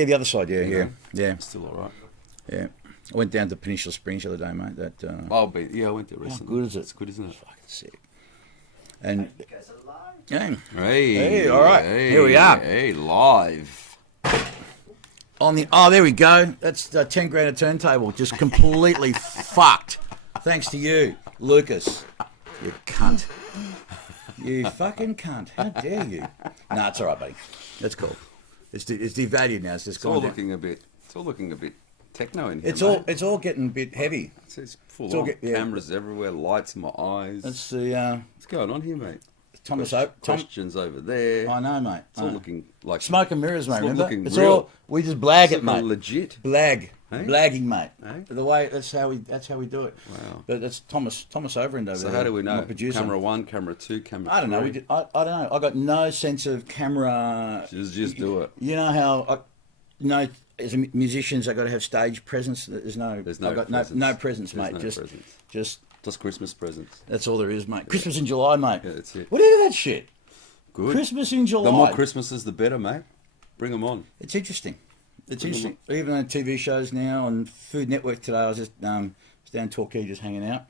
Yeah, the other side, yeah, You know? yeah. Still all right. Yeah. I went down to Peninsula Springs the other day, mate. I went there recently. How good is it? It's good, isn't it? Fucking sick. And yeah. Hey, all right. Here we are. Hey, live. There we go. That's 10 grand a turntable, just completely fucked. Thanks to you, Lucas. You cunt. You fucking cunt. How dare you? No, it's all right, buddy. That's cool. It's devalued now. It's all looking a bit techno in here. It's all getting a bit heavy. It's full on. Yeah. Cameras everywhere, lights in my eyes. That's the What's going on here, mate? Questions over there. I know, mate. It's all looking like smoke and mirrors, mate. Remember? Looking it's real. all we just blag it, mate. Legit. Blag. Hey? Blagging, mate. Hey? That's how we do it. Wow. But that's Thomas Overend over there. So how do we know? My producer. Camera 1, camera 2, camera 3? I don't know. I don't know. I got no sense of camera. Just do it. You know how as musicians, I got to have stage presence. There's no presence, mate. Just Christmas presents. That's all there is, mate. Christmas in July, mate. Yeah, that's it. What is that shit? Good. Christmas in July. The more Christmases, the better, mate. Bring them on. It's interesting. Even on TV shows now, on Food Network today, I was just down in Torquay just hanging out,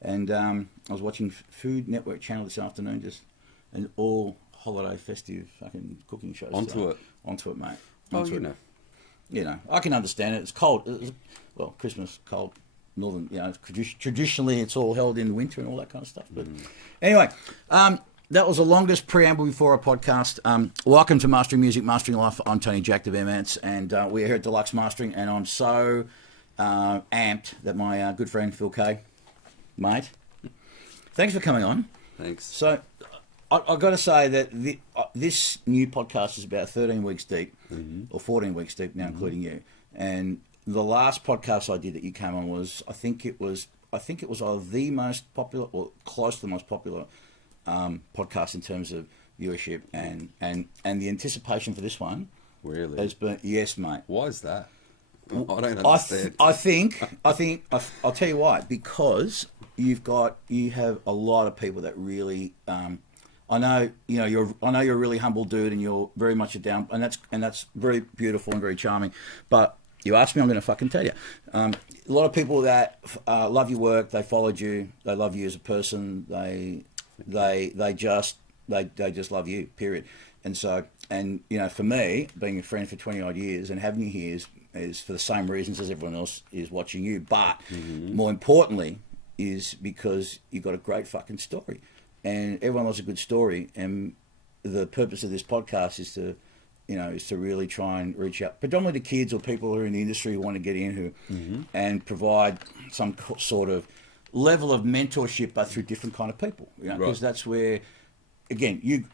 and I was watching Food Network channel this afternoon, and all holiday festive fucking cooking shows. Onto it, mate. You know, I can understand it. It's cold. Christmas cold. Northern, traditionally it's all held in the winter and all that kind of stuff. But anyway, that was the longest preamble before a podcast. Welcome to Mastering Music, Mastering Life. I'm Tony Jack of MMML, and we're here at Deluxe Mastering, and I'm so amped that my good friend Phil Kay, mate, thanks for coming on. Thanks. So I've got to say that this new podcast is about 13 weeks deep, or 14 weeks deep now, including you. And the last podcast I did that you came on was, I think it was either the most popular or close to the most popular podcast in terms of viewership, and the anticipation for this one really has been, yes, mate. Why is that? I don't understand. I think I'll tell you why. Because you have a lot of people that really. I know you're a really humble dude, and you're very much a down, and that's very beautiful and very charming. But you asked me, I'm going to fucking tell you. A lot of people that love your work, they followed you, they love you as a person, they just love you, period. And so, for me, being a friend for 20 odd years and having you here is for the same reasons as everyone else is watching you. But more importantly is because you've got a great fucking story, and everyone loves a good story. And the purpose of this podcast is to really try and reach out, predominantly to kids or people who are in the industry who want to get in, and provide some sort of level of mentorship, but through different kind of people. Because that's where, again, you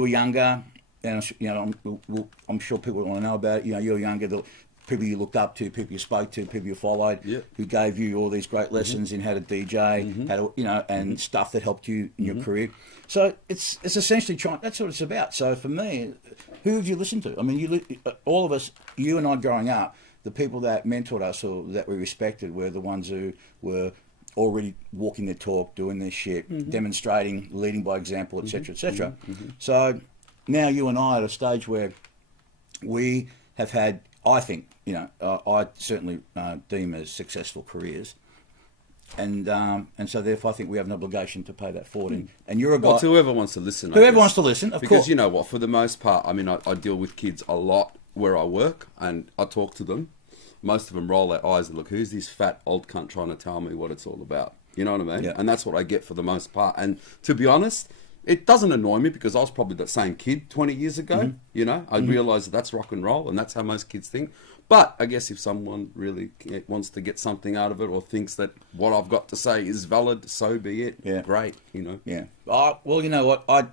were younger, and I'm sure people want to know about it. You're younger. The people you looked up to, people you spoke to, people you followed, who gave you all these great lessons in how to DJ, how to and stuff that helped you in your career. So it's essentially that's what it's about. So for me, who have you listened to? I mean, all of us, you and I growing up, the people that mentored us or that we respected were the ones who were already walking their talk, doing their shit, demonstrating, leading by example, etc., etc. So now you and I are at a stage where we have had, I think, I certainly deem as successful careers. And so therefore I think we have an obligation to pay that forward. And you're a guy... Well, to whoever wants to listen. Whoever wants to listen, of course. Because you know what, for the most part, I mean, I deal with kids a lot where I work, and I talk to them. Most of them roll their eyes and look, who's this fat old cunt trying to tell me what it's all about? You know what I mean? Yeah. And that's what I get for the most part. And to be honest, it doesn't annoy me because I was probably the same kid 20 years ago. I realised that's rock and roll, and that's how most kids think. But I guess if someone really wants to get something out of it or thinks that what I've got to say is valid, so be it. Yeah. Great, Yeah. Well, you know what? I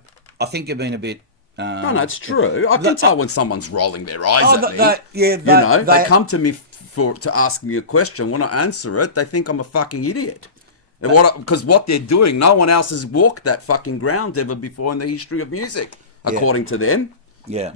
think you've been a bit... no, it's true. I can tell when someone's rolling their eyes at me. They they come to me to ask me a question. When I answer it, they think I'm a fucking idiot. Because what they're doing, no one else has walked that fucking ground ever before in the history of music, according to them. Yeah.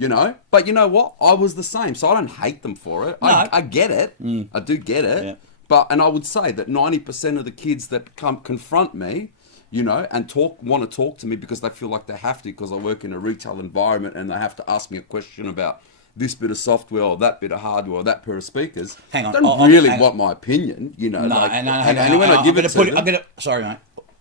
But you know what? I was the same, so I don't hate them for it. No. I get it. I do get it. Yeah. But I would say that 90% of the kids that confront me, and want to talk to me because they feel like they have to, because I work in a retail environment and they have to ask me a question about this bit of software or that bit of hardware or that pair of speakers. Hang on. Don't really want my opinion, you know. No, like, and when I give it to them, sorry, mate.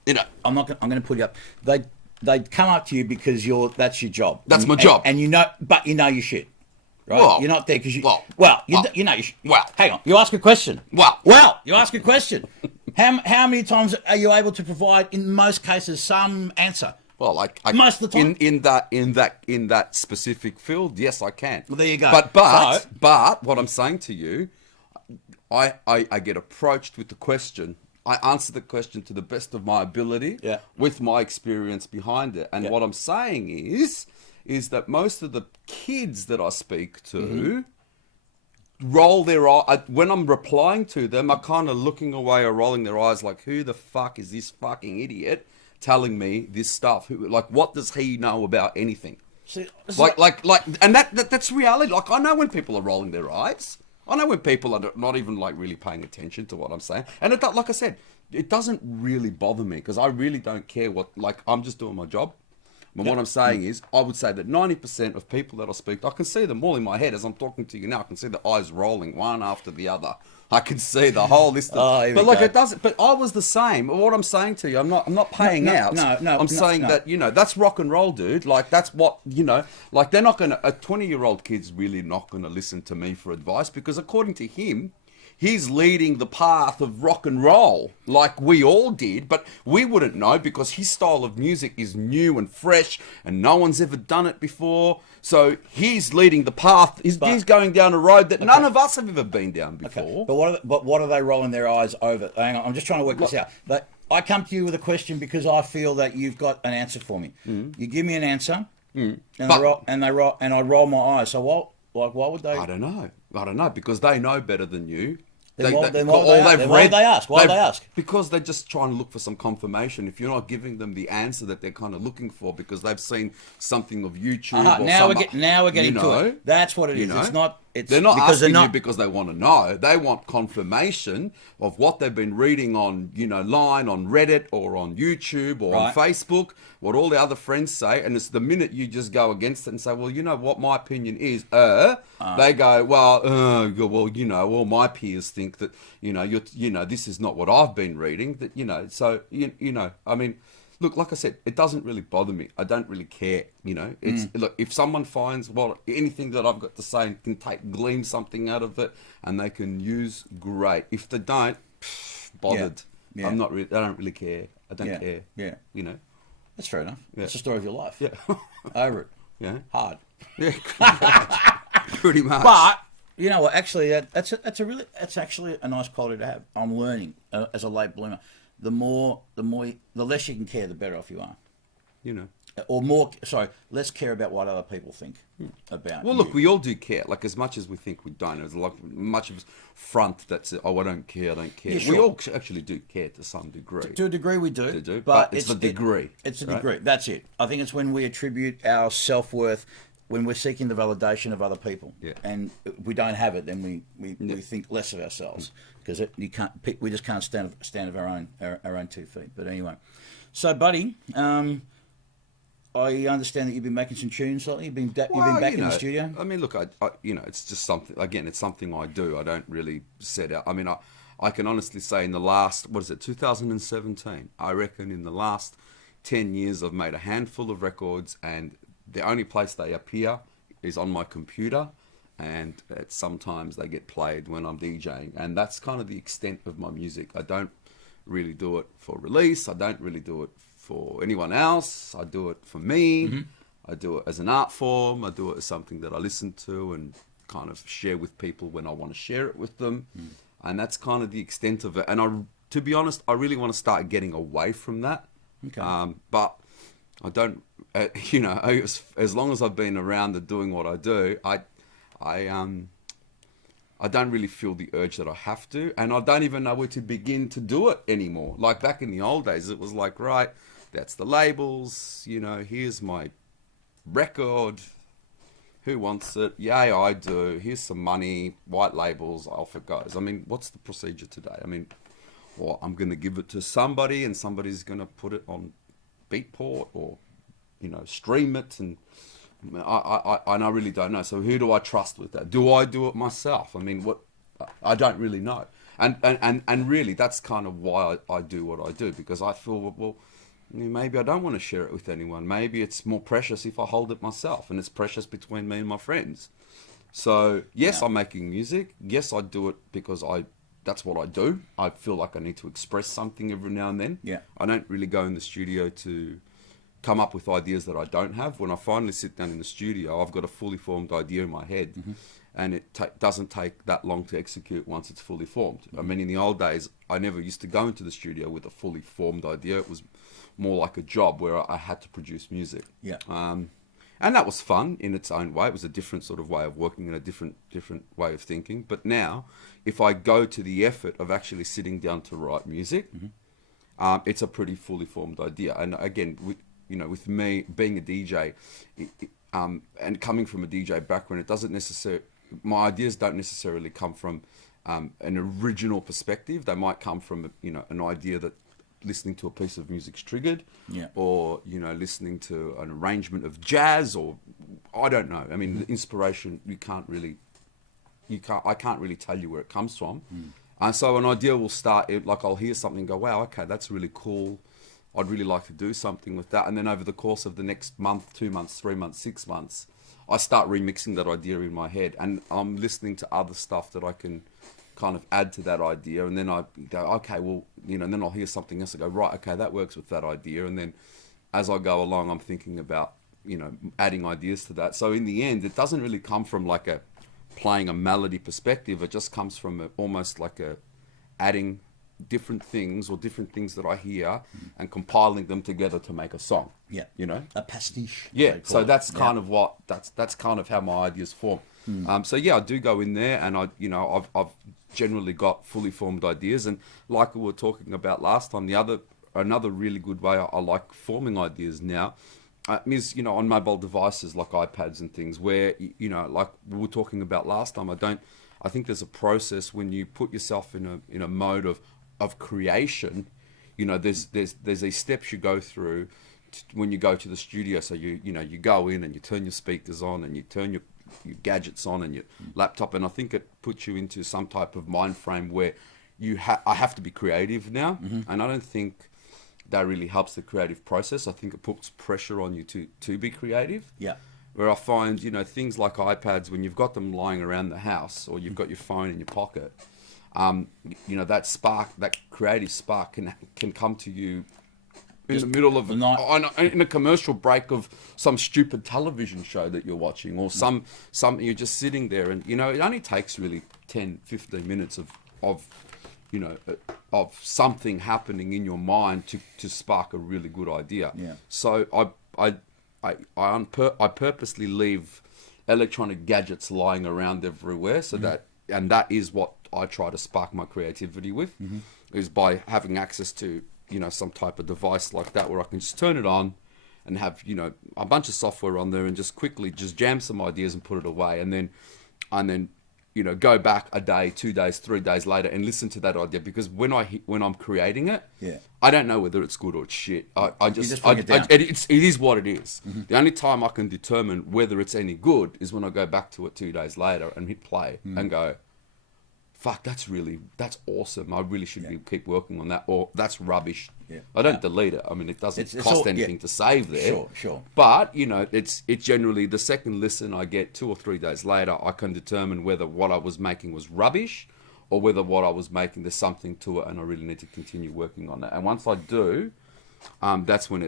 you know, I'm going to put you up. They'd come up to you because that's your job. That's my job. And you know, but you know your shit. Right? Well, you're not there because you. You know. Well, hang on. You ask a question. Well, you ask a question. How many times are you able to provide, in most cases, some answer? Well, like most of the time. In that specific field, yes, I can. Well, there you go. But what I'm saying to you, I get approached with the question. I answer the question to the best of my ability, with my experience behind it. And what I'm saying is that most of the kids that I speak to roll their eye when I'm replying to them, are kind of looking away or rolling their eyes like, who the fuck is this fucking idiot telling me this stuff? Like, what does he know about anything? See, and that's reality. Like, I know when people are rolling their eyes. I know when people are not even like really paying attention to what I'm saying. And like I said, it doesn't really bother me because I really don't care I'm just doing my job. But what I'm saying is, I would say that 90% of people that I speak to, I can see them all in my head as I'm talking to you now. I can see the eyes rolling one after the other. I can see the whole list of... but like, it doesn't... But I was the same. What I'm saying to you, I'm not paying out. I'm saying that, you know, that's rock and roll, dude. Like, that's what, you know... Like, they're not going to... A 20-year-old kid's really not going to listen to me for advice because according to him... He's leading the path of rock and roll like we all did, but we wouldn't know because his style of music is new and fresh and no one's ever done it before. So he's leading the path. He's going down a road that none of us have ever been down before. Okay. But what are they rolling their eyes over? Hang on, I'm just trying to work this out. But I come to you with a question because I feel that you've got an answer for me. You give me an answer, and I roll my eyes. So why would they? I don't know because they know better than you. Why would they ask? Because they're just trying to look for some confirmation. If you're not giving them the answer that they're kind of looking for because they've seen something of YouTube. Now we're getting to it. That's what it is. It's not. They're not asking you because they want to know. They want confirmation of what they've been reading on, you know, line on Reddit or on YouTube or on Facebook, what all the other friends say. And it's the minute you just go against it and say, well, you know what my opinion is, they go, well, you know, all my peers think that, you know, this is not what I've been reading. That, you know, so, you know, I mean, look, like I said, it doesn't really bother me. I don't really care, you know. It's look, if someone finds anything that I've got to say and can glean something out of it and they can use, great. If they don't, bothered. Yeah. I don't really care. I don't care. Yeah. You know. That's fair enough. Yeah. It's the story of your life. Yeah. Over it. Yeah. Hard. Yeah. Pretty much. But you know what? Actually, that's actually a nice quality to have. I'm learning as a late bloomer. The less you can care, the better off you are. You know. Or less care about what other people think about Well, look, we all do care. Like, as much as we think we don't. There's like much of front that's, I don't care. Yeah, sure. We all actually do care to some degree. To a degree we do. But it's the degree. It's a degree. That's it. I think it's when we attribute our self-worth, when we're seeking the validation of other people. Yeah. And if we don't have it, then we think less of ourselves. Because we just can't stand of our own 2 feet. But anyway, so buddy, I understand that you've been making some tunes lately. You've been back in the studio. I mean, look, I you know, it's just something. Again, it's something I do. I don't really set out. I mean, I can honestly say in the last 2017, I reckon in the last 10 years, I've made a handful of records, and the only place they appear is on my computer. And sometimes they get played when I'm DJing, and that's kind of the extent of my music. I don't really do it for release. I don't really do it for anyone else. I do it for me. Mm-hmm. I do it as an art form. I do it as something that I listen to and kind of share with people when I want to share it with them. And that's kind of the extent of it. And to be honest, I really want to start getting away from that. Okay. But I don't, you know, as long as I've been around and doing what I do, I don't really feel the urge that I have to, and I don't even know where to begin to do it anymore. Like back in the old days, it was like, right, that's the labels, you know, here's my record, who wants it? Yay, I do. Here's some money, white labels, off it goes. I mean, what's the procedure today? I mean, well, I'm going to give it to somebody, and somebody's going to put it on Beatport or, you know, stream it, and And I really don't know. So who do I trust with that? Do I do it myself? I mean, what? I don't really know. And really, that's kind of why I do what I do, because I feel, well, maybe I don't want to share it with anyone. Maybe it's more precious if I hold it myself, and it's precious between me and my friends. So yes, Yeah. I'm making music. Yes, I do it because that's what I do. I feel like I need to express something every now and then. Yeah. I don't really go in the studio to come up with ideas that I don't have. When I finally sit down in the studio, I've got a fully formed idea in my head, and it doesn't take that long to execute once it's fully formed. I mean, in the old days, I never used to go into the studio with a fully formed idea. It was more like a job where I had to produce music. Yeah. And that was fun in its own way. It was a different sort of way of working and a different way of thinking. But now, if I go to the effort of actually sitting down to write music, it's a pretty fully formed idea. And again, with me being a DJ, and coming from a DJ background, it doesn't necessarily, my ideas don't necessarily come from an original perspective. They might come from an idea that listening to a piece of music's triggered, Yeah. or listening to an arrangement of jazz, or I don't know. I mean, the inspiration, I can't really tell you where it comes from. And so an idea will start, like I'll hear something, go, wow, okay, that's really cool. I'd really like to do something with that. And then over the course of the next month, 2 months, 3 months, 6 months, I start remixing that idea in my head, and I'm listening to other stuff that I can kind of add to that idea. And then I go, okay, well, and then I'll hear something else and go, right, okay, that works with that idea. And then as I go along, I'm thinking about, adding ideas to that. So in the end, it doesn't really come from like playing a melody perspective. It just comes from almost like adding different things that I hear and compiling them together to make a song. Yeah. A pastiche. Yeah. So it. that's kind of that's kind of how my ideas form. So yeah, I do go in there, and I've generally got fully formed ideas, and like we were talking about last time, another really good way I like forming ideas now is on mobile devices like iPads and things, where like we were talking about last time. I think there's a process when you put yourself in a mode of creation. There's these steps you go through when you go to the studio. So you go in and you turn your speakers on, and you turn your gadgets on, and your laptop, and I think it puts you into some type of mind frame where I have to be creative now. And I don't think that really helps the creative process. I think it puts pressure on you to be creative. Yeah. Where I find, things like iPads, when you've got them lying around the house, or you've got your phone in your pocket, that spark, that creative spark can come to you in the middle of in a commercial break of some stupid television show that you're watching, or something you're just sitting there, and it only takes really 10-15 minutes of something happening in your mind to spark a really good idea. Yeah. So I purposely leave electronic gadgets lying around everywhere, so that is what I try to spark my creativity with, is by having access to some type of device like that, where I can just turn it on and have a bunch of software on there, and just quickly jam some ideas and put it away, and then go back a day, 2 days, 3 days later and listen to that idea, because when I'm creating it, I don't know whether it's good or it's shit. It is what it is. The only time I can determine whether it's any good is when I go back to it 2 days later and hit play and go, fuck, that's awesome. I really should keep working on that, or that's rubbish. Yeah. I don't delete it. I mean, it doesn't cost anything to save there. Sure. But, it's generally the second listen I get 2 or 3 days later, I can determine whether what I was making was rubbish, or whether what I was making, there's something to it and I really need to continue working on that. And once I do, that's when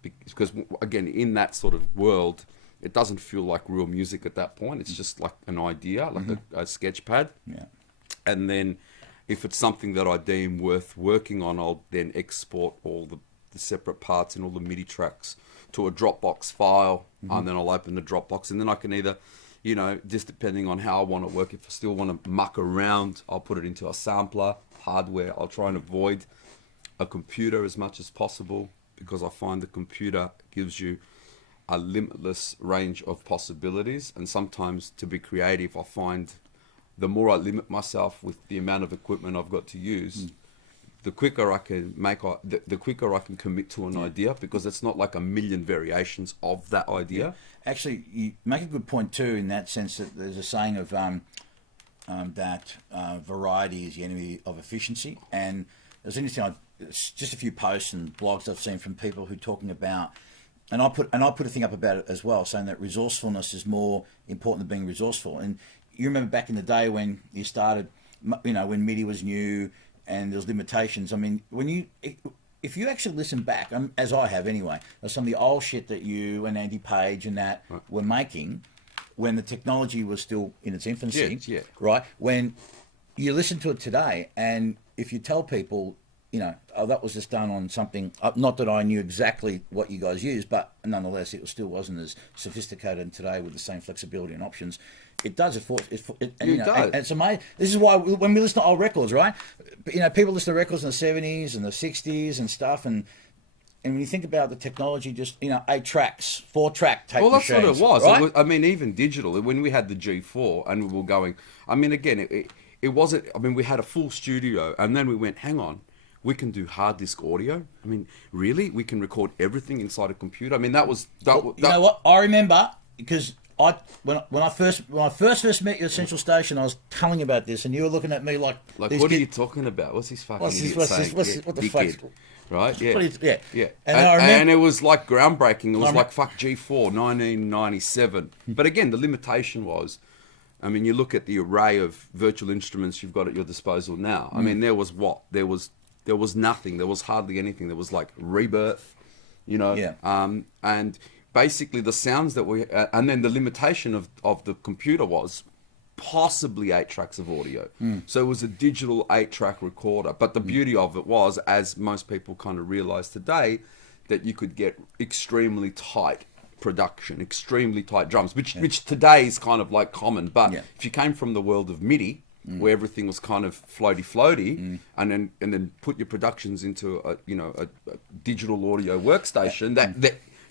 because again, in that sort of world, it doesn't feel like real music at that point. It's just like an idea, like a sketch pad. Yeah. And then if it's something that I deem worth working on, I'll then export all the separate parts and all the MIDI tracks to a Dropbox file. And then I'll open the Dropbox, and then I can either, just depending on how I want to work, if I still want to muck around, I'll put it into a sampler, hardware. I'll try and avoid a computer as much as possible, because I find the computer gives you a limitless range of possibilities, and sometimes to be creative, I find the more I limit myself with the amount of equipment I've got to use, the quicker I can the quicker I can commit to an idea, because it's not like a million variations of that idea. Actually, you make a good point too, in that sense that there's a saying of that variety is the enemy of efficiency. And there's interesting, just a few posts and blogs I've seen from people who are talking about, and I put a thing up about it as well, saying that resourcefulness is more important than being resourceful. And you remember back in the day when you started, when MIDI was new and there's limitations. I mean, if you actually listen back, as I have anyway, some of the old shit that you and Andy Page and that were making when the technology was still in its infancy, right? When you listen to it today, and if you tell people, oh, that was just done on something, not that I knew exactly what you guys used, but nonetheless, it still wasn't as sophisticated today with the same flexibility and options. It does. And it's amazing. This is why when we listen to old records, right? People listen to records in the 70s and the 60s and stuff, and when you think about the technology, just 8 tracks, 4-track tape machines. Well, that's what it was. Right? I mean, even digital. When we had the G4 and we were going, I mean, again, it wasn't. I mean, we had a full studio, and then we went, hang on. We can do hard disk audio. I mean, really? We can record everything inside a computer. I mean, that was. You know what? I remember because when I first met you at Central Station, I was telling you about this, and you were looking at me like what are you talking about? What's this fucking idiot saying? What the fuck? Right? Yeah. Yeah. And it was like groundbreaking. It was like fuck G4, 1997. But again, the limitation was, I mean, you look at the array of virtual instruments you've got at your disposal now. I mean, there was what? There was nothing. There was hardly anything. There was like Rebirth, and basically the sounds that we, and then the limitation of the computer was possibly 8 tracks of audio. So it was a digital 8-track recorder. But the beauty of it was, as most people kind of realize today, that you could get extremely tight production, extremely tight drums, which today is kind of like common. But if you came from the world of MIDI, where everything was kind of floaty, and then put your productions into a digital audio workstation,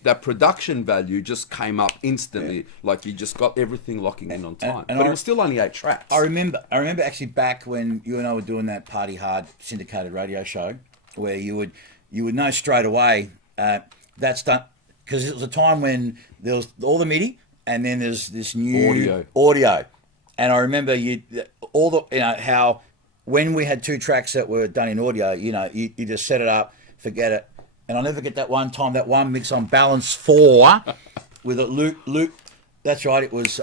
that production value just came up instantly. Like you just got everything locking in on time. But it was still only 8 tracks. I remember actually back when you and I were doing that Party Hard syndicated radio show, where you would know straight away that's done, because it was a time when there was all the MIDI and then there's this new audio. And I remember how when we had 2 tracks that were done in audio, you just set it up, forget it. And I'll never forget that one time, that one mix on Balance 4 with a Luke. That's right. It was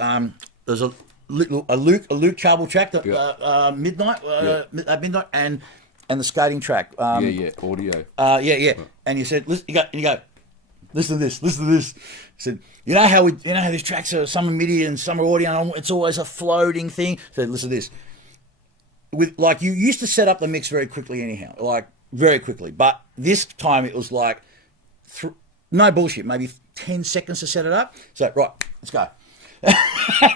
there's a Luke Trouble track that Midnight at Midnight and the skating track. Audio. And you said, listen, you go, listen to this. I said, you know how these tracks are, some are MIDI and some are audio, and it's always a floating thing. I said, listen to this. With like, you used to set up the mix very quickly anyhow, like very quickly. But this time it was like, no bullshit, maybe 10 seconds to set it up. So right, let's go.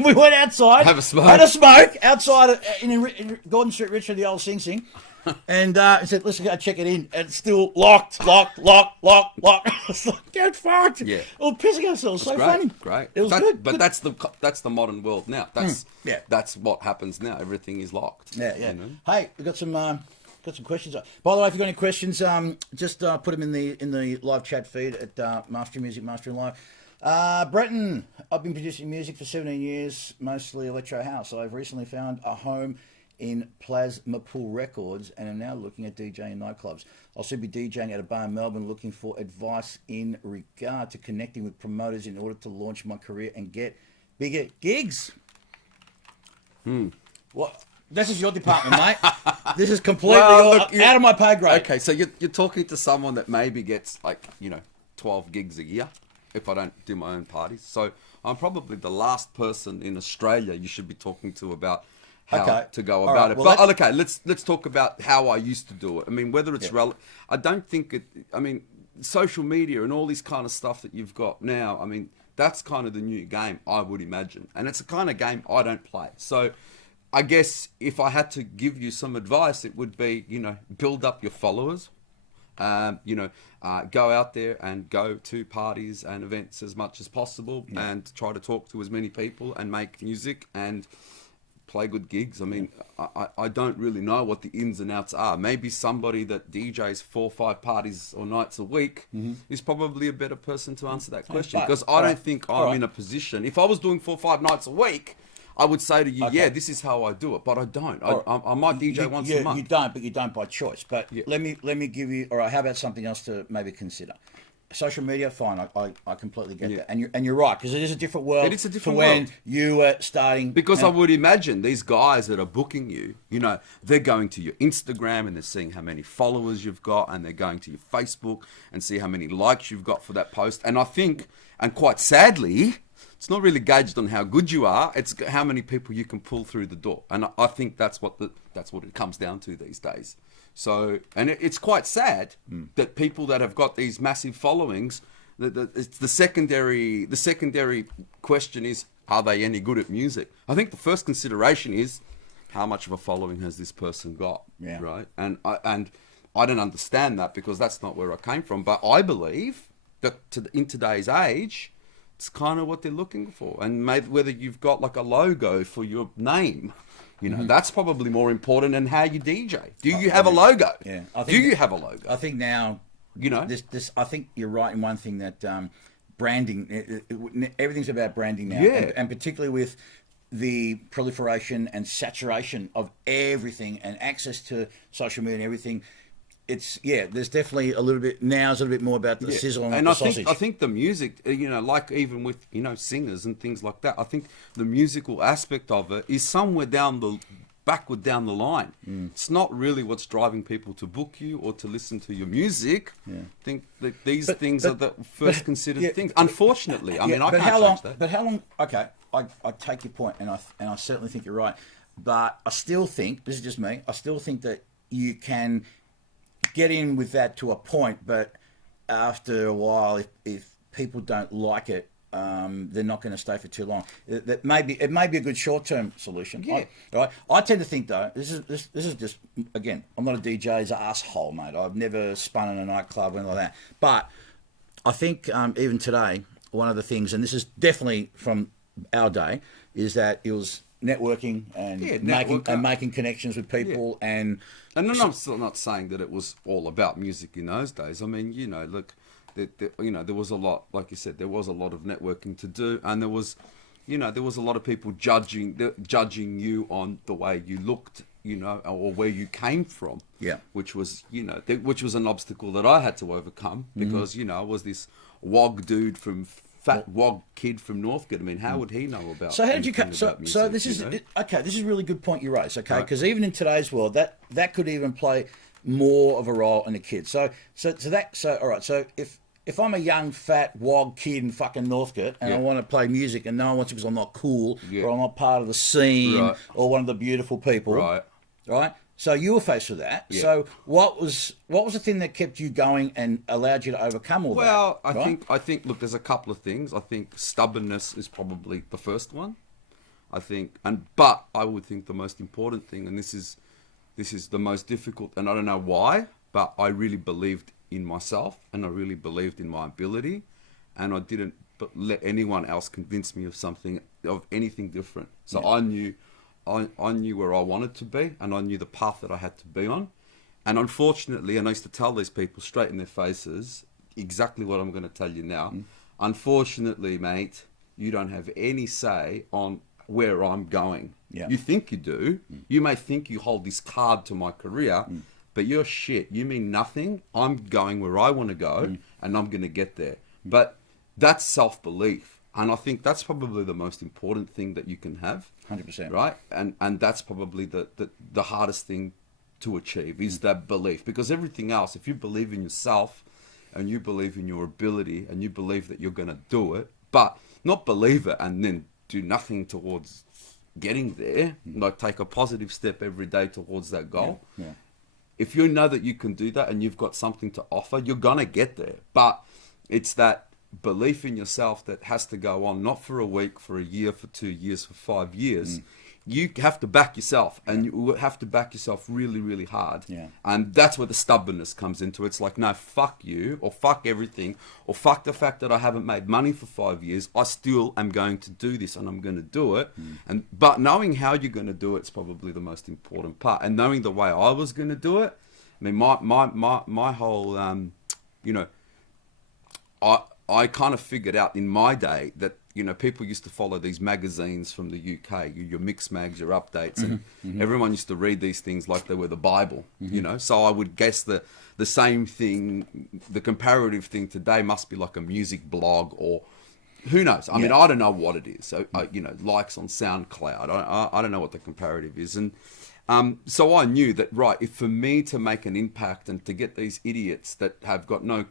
We went outside, had a smoke outside in Gordon Street, Richmond, the old Sing Sing. And he said, let's go check it in. And it's still locked. It's like, get fucked. Yeah. We're pissing ourselves. So funny. Great. It was good. But that's the modern world now. That's what happens now. Everything is locked. Yeah. Hey, we've got some questions. By the way, if you've got any questions, just put them in the live chat feed at Mastering Music, Mastering Live. Breton, I've been producing music for 17 years, mostly electro house. I've recently found a home in Plasma Pool Records and am now looking at DJing in nightclubs. I'll soon be DJing at a bar in Melbourne, looking for advice in regard to connecting with promoters in order to launch my career and get bigger gigs. What? This is your department, mate. This is completely out of my pay grade. Okay, so you're talking to someone that maybe gets 12 gigs a year if I don't do my own parties. So I'm probably the last person in Australia you should be talking to about how to go about it. Well, but okay, let's talk about how I used to do it. I mean, whether it's relevant, I don't think it. I mean, social media and all this kind of stuff that you've got now. I mean, that's kind of the new game, I would imagine, and it's a kind of game I don't play. So, I guess if I had to give you some advice, it would be, build up your followers. Go out there and go to parties and events as much as possible, and try to talk to as many people and make music and play good gigs. I mean, I don't really know what the ins and outs are. Maybe somebody that DJs 4 or 5 parties or nights a week is probably a better person to answer that question, But- because I all don't right, think all I'm right. in a position. If I was doing 4 or 5 nights a week, I would say to you, Okay. yeah, this is how I do it, but I don't. I might DJ once a month. You don't, but you don't by choice. But Yeah. let me give you. All right, how about something else to maybe consider? Social media, fine. I completely get that, and you're right, because it is a different world. It is a different to when world. you were starting. Because I would imagine these guys that are booking you, you know, they're going to your Instagram and they're seeing how many followers you've got, and they're going to your Facebook and see how many likes you've got for that post. And I think, and quite sadly, it's not really gauged on how good you are. It's how many people you can pull through the door. And I think that's what it comes down to these days. So, and it's quite sad that people that have got these massive followings, it's the secondary question is, are they any good at music? I think the first consideration is, how much of a following has this person got? Yeah. Right. And I don't understand that, because that's not where I came from. But I believe that in today's age, it's kind of what they're looking for. And maybe whether you've got like a logo for your name, you know, that's probably more important than how you DJ. Do you have a logo? Yeah. Do you have a logo? I think now, You know? this. I think you're right in one thing, that branding. Everything's about branding now, Yeah. and particularly with the proliferation and saturation of everything and access to social media and everything. There's definitely a little bit more about the sizzle and the sausage. I think the music, you know, like even with, you know, singers and things like that, I think the musical aspect of it is somewhere backward down the line. It's not really what's driving people to book you or to listen to your music. I think that these things are the first considered things. Unfortunately, I mean, I can't change that. But how long? Okay, I take your point, and I certainly think you're right. But I still think, this is just me, I still think that you can get in with that to a point, but after a while, if people don't like it, they're not going to stay for too long. It may be a good short-term solution. Yeah. Right. I tend to think, though, this is just, again, I'm not a DJ's asshole, mate. I've never spun in a nightclub or anything like that. But I think even today, one of the things, and this is definitely from our day, is that it was networking and making connections with people. And I'm still not saying that it was all about music in those days. I mean, you know, look, you know, there was a lot, like you said, there was a lot of networking to do, and there was a lot of people judging you on the way you looked, you know, or where you came from. Yeah. Which was, you know, which was an obstacle that I had to overcome, because, you know, I was this fat wog kid from Northcote. I mean, how would he know about? So how did you anything come? So about music, this is you know? okay. This is a really good point you raise. Okay, Right. because even in today's world, that could even play more of a role in a kid. So all right. So if I'm a young fat wog kid in fucking Northcote and I want to play music and no one wants to because I'm not cool or I'm not part of the scene Right. or one of the beautiful people, right? So you were faced with that. Yeah. So what was the thing that kept you going and allowed you to overcome all that? Well, right? I think. Look, there's a couple of things. I think stubbornness is probably the first one. I think, but I would think the most important thing, and this is the most difficult, and I don't know why, but I really believed in myself, and I really believed in my ability, and I didn't let anyone else convince me of anything different. So I knew where I wanted to be, and I knew the path that I had to be on. And unfortunately, and I used to tell these people straight in their faces exactly what I'm going to tell you now. Unfortunately, mate, you don't have any say on where I'm going. Yeah. You think you do. You may think you hold this card to my career, but you're shit. You mean nothing. I'm going where I want to go, and I'm going to get there. But that's self-belief. And I think that's probably the most important thing that you can have. 100%. Right? And that's probably the hardest thing to achieve, is that belief. Because everything else, if you believe in yourself and you believe in your ability and you believe that you're going to do it, but not believe it and then do nothing towards getting there, like take a positive step every day towards that goal. Yeah. If you know that you can do that and you've got something to offer, you're going to get there. But it's that belief in yourself that has to go on, not for a week, for a year, for 2 years, for 5 years. you have to back yourself, and you have to back yourself really, really hard. Yeah. And that's where the stubbornness comes into it. It's like, no, fuck you, or fuck everything, or fuck the fact that I haven't made money for 5 years. I still am going to do this, and I'm going to do it. But knowing how you're going to do it is probably the most important part. And knowing the way I was going to do it, I mean, my whole, you know, I kind of figured out in my day that, you know, people used to follow these magazines from the UK, your mix mags, your updates, and everyone used to read these things like they were the Bible, you know. So I would guess the same thing, the comparative thing today must be like a music blog, or who knows? I mean, I don't know what it is. So, you know, likes on SoundCloud. I don't know what the comparative is. And so I knew that, right, if for me to make an impact and to get these idiots that have got no...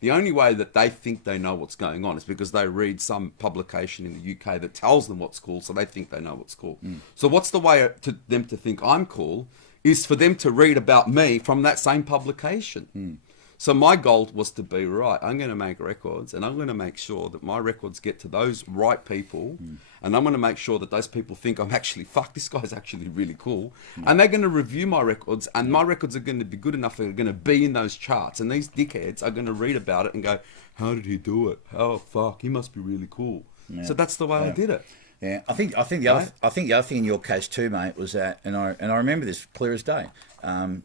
the only way that they think they know what's going on is because they read some publication in the UK that tells them what's cool, so they think they know what's cool. So what's the way to them to think I'm cool is for them to read about me from that same publication. So my goal was to be, right, I'm going to make records, and I'm going to make sure that my records get to those right people, and I'm going to make sure that those people think I'm actually, fuck, this guy's actually really cool, and they're going to review my records, and my records are going to be good enough, they're going to be in those charts, and these dickheads are going to read about it and go, how did he do it? Oh, fuck, he must be really cool. So that's the way I did it. Yeah, I think the other thing in your case too, mate, was that, and I remember this clear as day,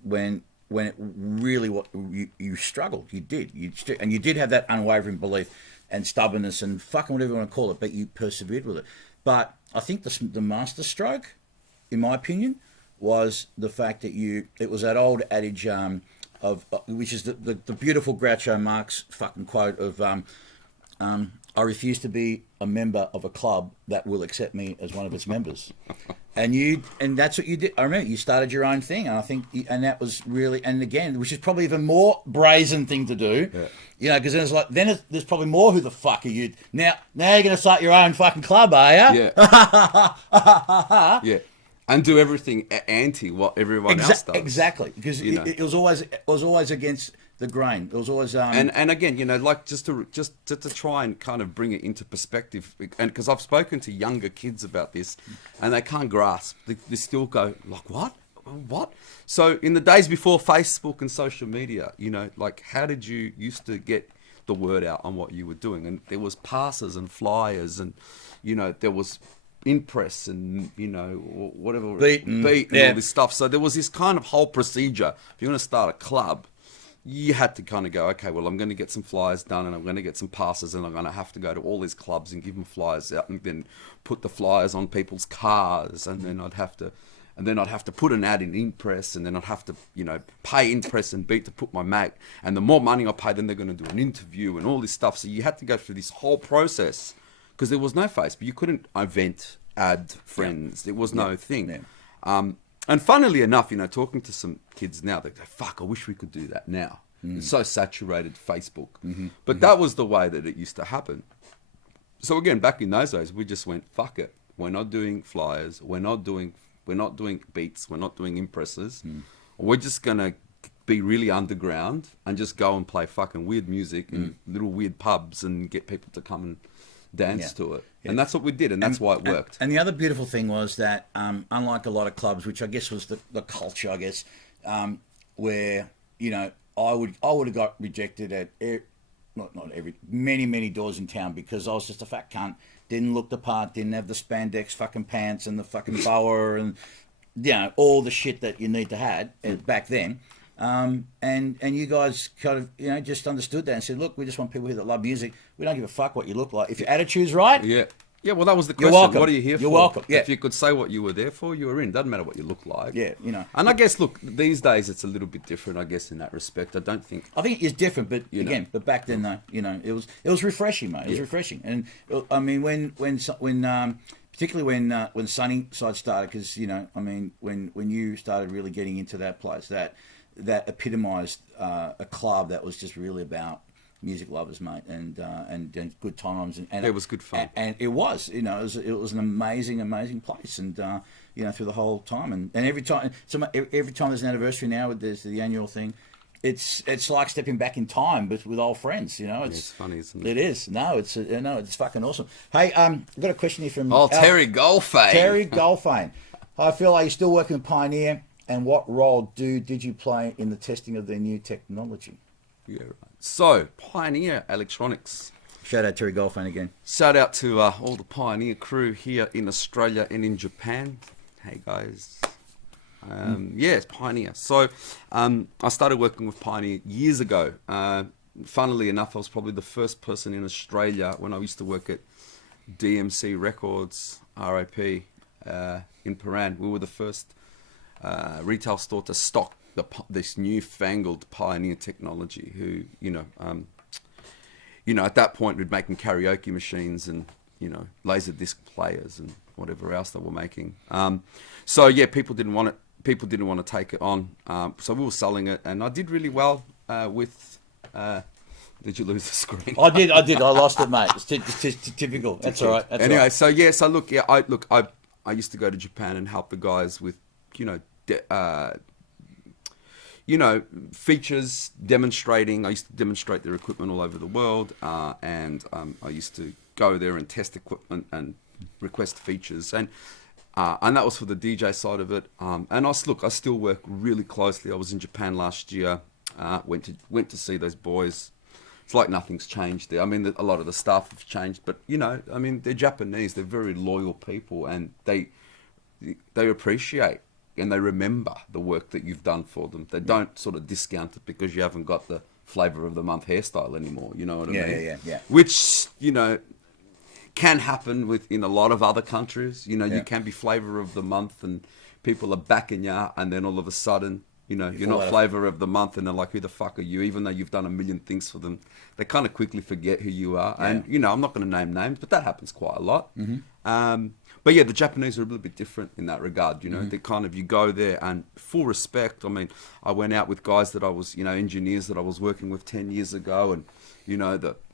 when it really you struggled, you did, and you did have that unwavering belief and stubbornness and fucking whatever you want to call it, but you persevered with it. But I think the master stroke, in my opinion, was the fact that it was that old adage of which is the beautiful Groucho Marx fucking quote of I refuse to be a member of a club that will accept me as one of its members. And that's what you did. I remember you started your own thing, and I think, and that was really, and again, which is probably even more brazen thing to do, you know, because there's probably more. Who the fuck are you now? Now you're going to start your own fucking club, are you? Yeah. Yeah. And do everything anti what everyone else does. Exactly, because it was always against the grain. It was always and again, you know, like just to try and kind of bring it into perspective, and because I've spoken to younger kids about this, and they can't grasp. They still go like, what? So in the days before Facebook and social media, you know, like how did you used to get the word out on what you were doing? And there was passes and flyers, and you know, there was impress and, you know, whatever, beat and all this stuff. So there was this kind of whole procedure. If you're going to start a club, you had to kind of go, okay, well, I'm going to get some flyers done, and I'm going to get some passes, and I'm going to have to go to all these clubs and give them flyers out, and then put the flyers on people's cars, and then I'd have to put an ad in Impress, and then I'd have to, you know, pay Impress and Beat to put my mag, and the more money I pay, then they're going to do an interview and all this stuff. So you had to go through this whole process because there was no Facebook. You couldn't event, add friends. There was no thing. And funnily enough, you know, talking to some kids now, they go, fuck, I wish we could do that now. It's so saturated, Facebook. But that was the way that it used to happen. So again, back in those days, we just went, fuck it. We're not doing flyers. We're not doing beats. We're not doing impresses. We're just going to be really underground and just go and play fucking weird music in little weird pubs and get people to come and dance to it. And that's what we did, and that's why it worked. And the other beautiful thing was that, unlike a lot of clubs, which I guess was the culture, I guess, where, you know, I would have got rejected at many doors in town because I was just a fat cunt, didn't look the part, didn't have the spandex fucking pants and the fucking boa and, you know, all the shit that you need to have back then. And you guys kind of, you know, just understood that and said, look, we just want people here that love music. We don't give a fuck what you look like. If your attitude's right. Yeah, well, that was the question. You're welcome. What are you here for? You're welcome. Yeah. If you could say what you were there for, you were in. Doesn't matter what you look like. Yeah, you know. And I guess, look, these days it's a little bit different, I guess, in that respect. I think it's different, but again, but back then, though, you know, it was refreshing, mate. It was refreshing, and I mean, when particularly when Sunnyside started, because, you know, I mean, when you started really getting into that place, that epitomised a club that was just really about music lovers, mate, and good times, and it was good fun, and it was, you know, it was an amazing place, and you know, through the whole time, and every time there's an anniversary now, there's the annual thing. it's like stepping back in time, but with old friends. You know, It's funny, isn't it? It is. No, it's fucking awesome. Hey, I've got a question here from Terry Golfane. Terry Golfane. I feel like you're still working with Pioneer, and what role did you play in the testing of their new technology? Yeah, right. So, Pioneer Electronics. Shout out Terry Golfane again. Shout out to all the Pioneer crew here in Australia and in Japan. Hey guys. Yeah, it's Pioneer. So I started working with Pioneer years ago. Funnily enough, I was probably the first person in Australia when I used to work at DMC Records, RIP, in Paran. We were the first retail store to stock this newfangled Pioneer technology. Who, at that point, we'd making karaoke machines and laser disc players and whatever else they were making. So yeah, people didn't want it. People didn't want to take it on. So we were selling it, and I did really well with. Did you lose the screen? I did. I lost it, mate. It's typical. That's all right. That's anyway, all right. so yeah, so look, yeah, I used to go to Japan and help the guys with, features, demonstrating. I used to demonstrate their equipment all over the world, and I used to go there and test equipment and request features, and that was for the DJ side of it. And I still work really closely. I was in Japan last year. Went to see those boys. It's like nothing's changed there. I mean, a lot of the stuff have changed, but they're Japanese. They're very loyal people, and they appreciate and they remember the work that you've done for them. They don't sort of discount it because you haven't got the flavor of the month hairstyle anymore. You know what I mean? Yeah. Which can happen in a lot of other countries. You can be flavor of the month, and people are backing you, and then all of a sudden, you're not flavor of the month, and they're like, who the fuck are you? Even though you've done a million things for them, they kind of quickly forget who you are. Yeah. And, I'm not going to name names, but that happens quite a lot. Mm-hmm. But yeah, the Japanese are a little bit different in that regard. Mm-hmm. They kind of, you go there and full respect. I mean, I went out with guys that I was, engineers that I was working with 10 years ago. And,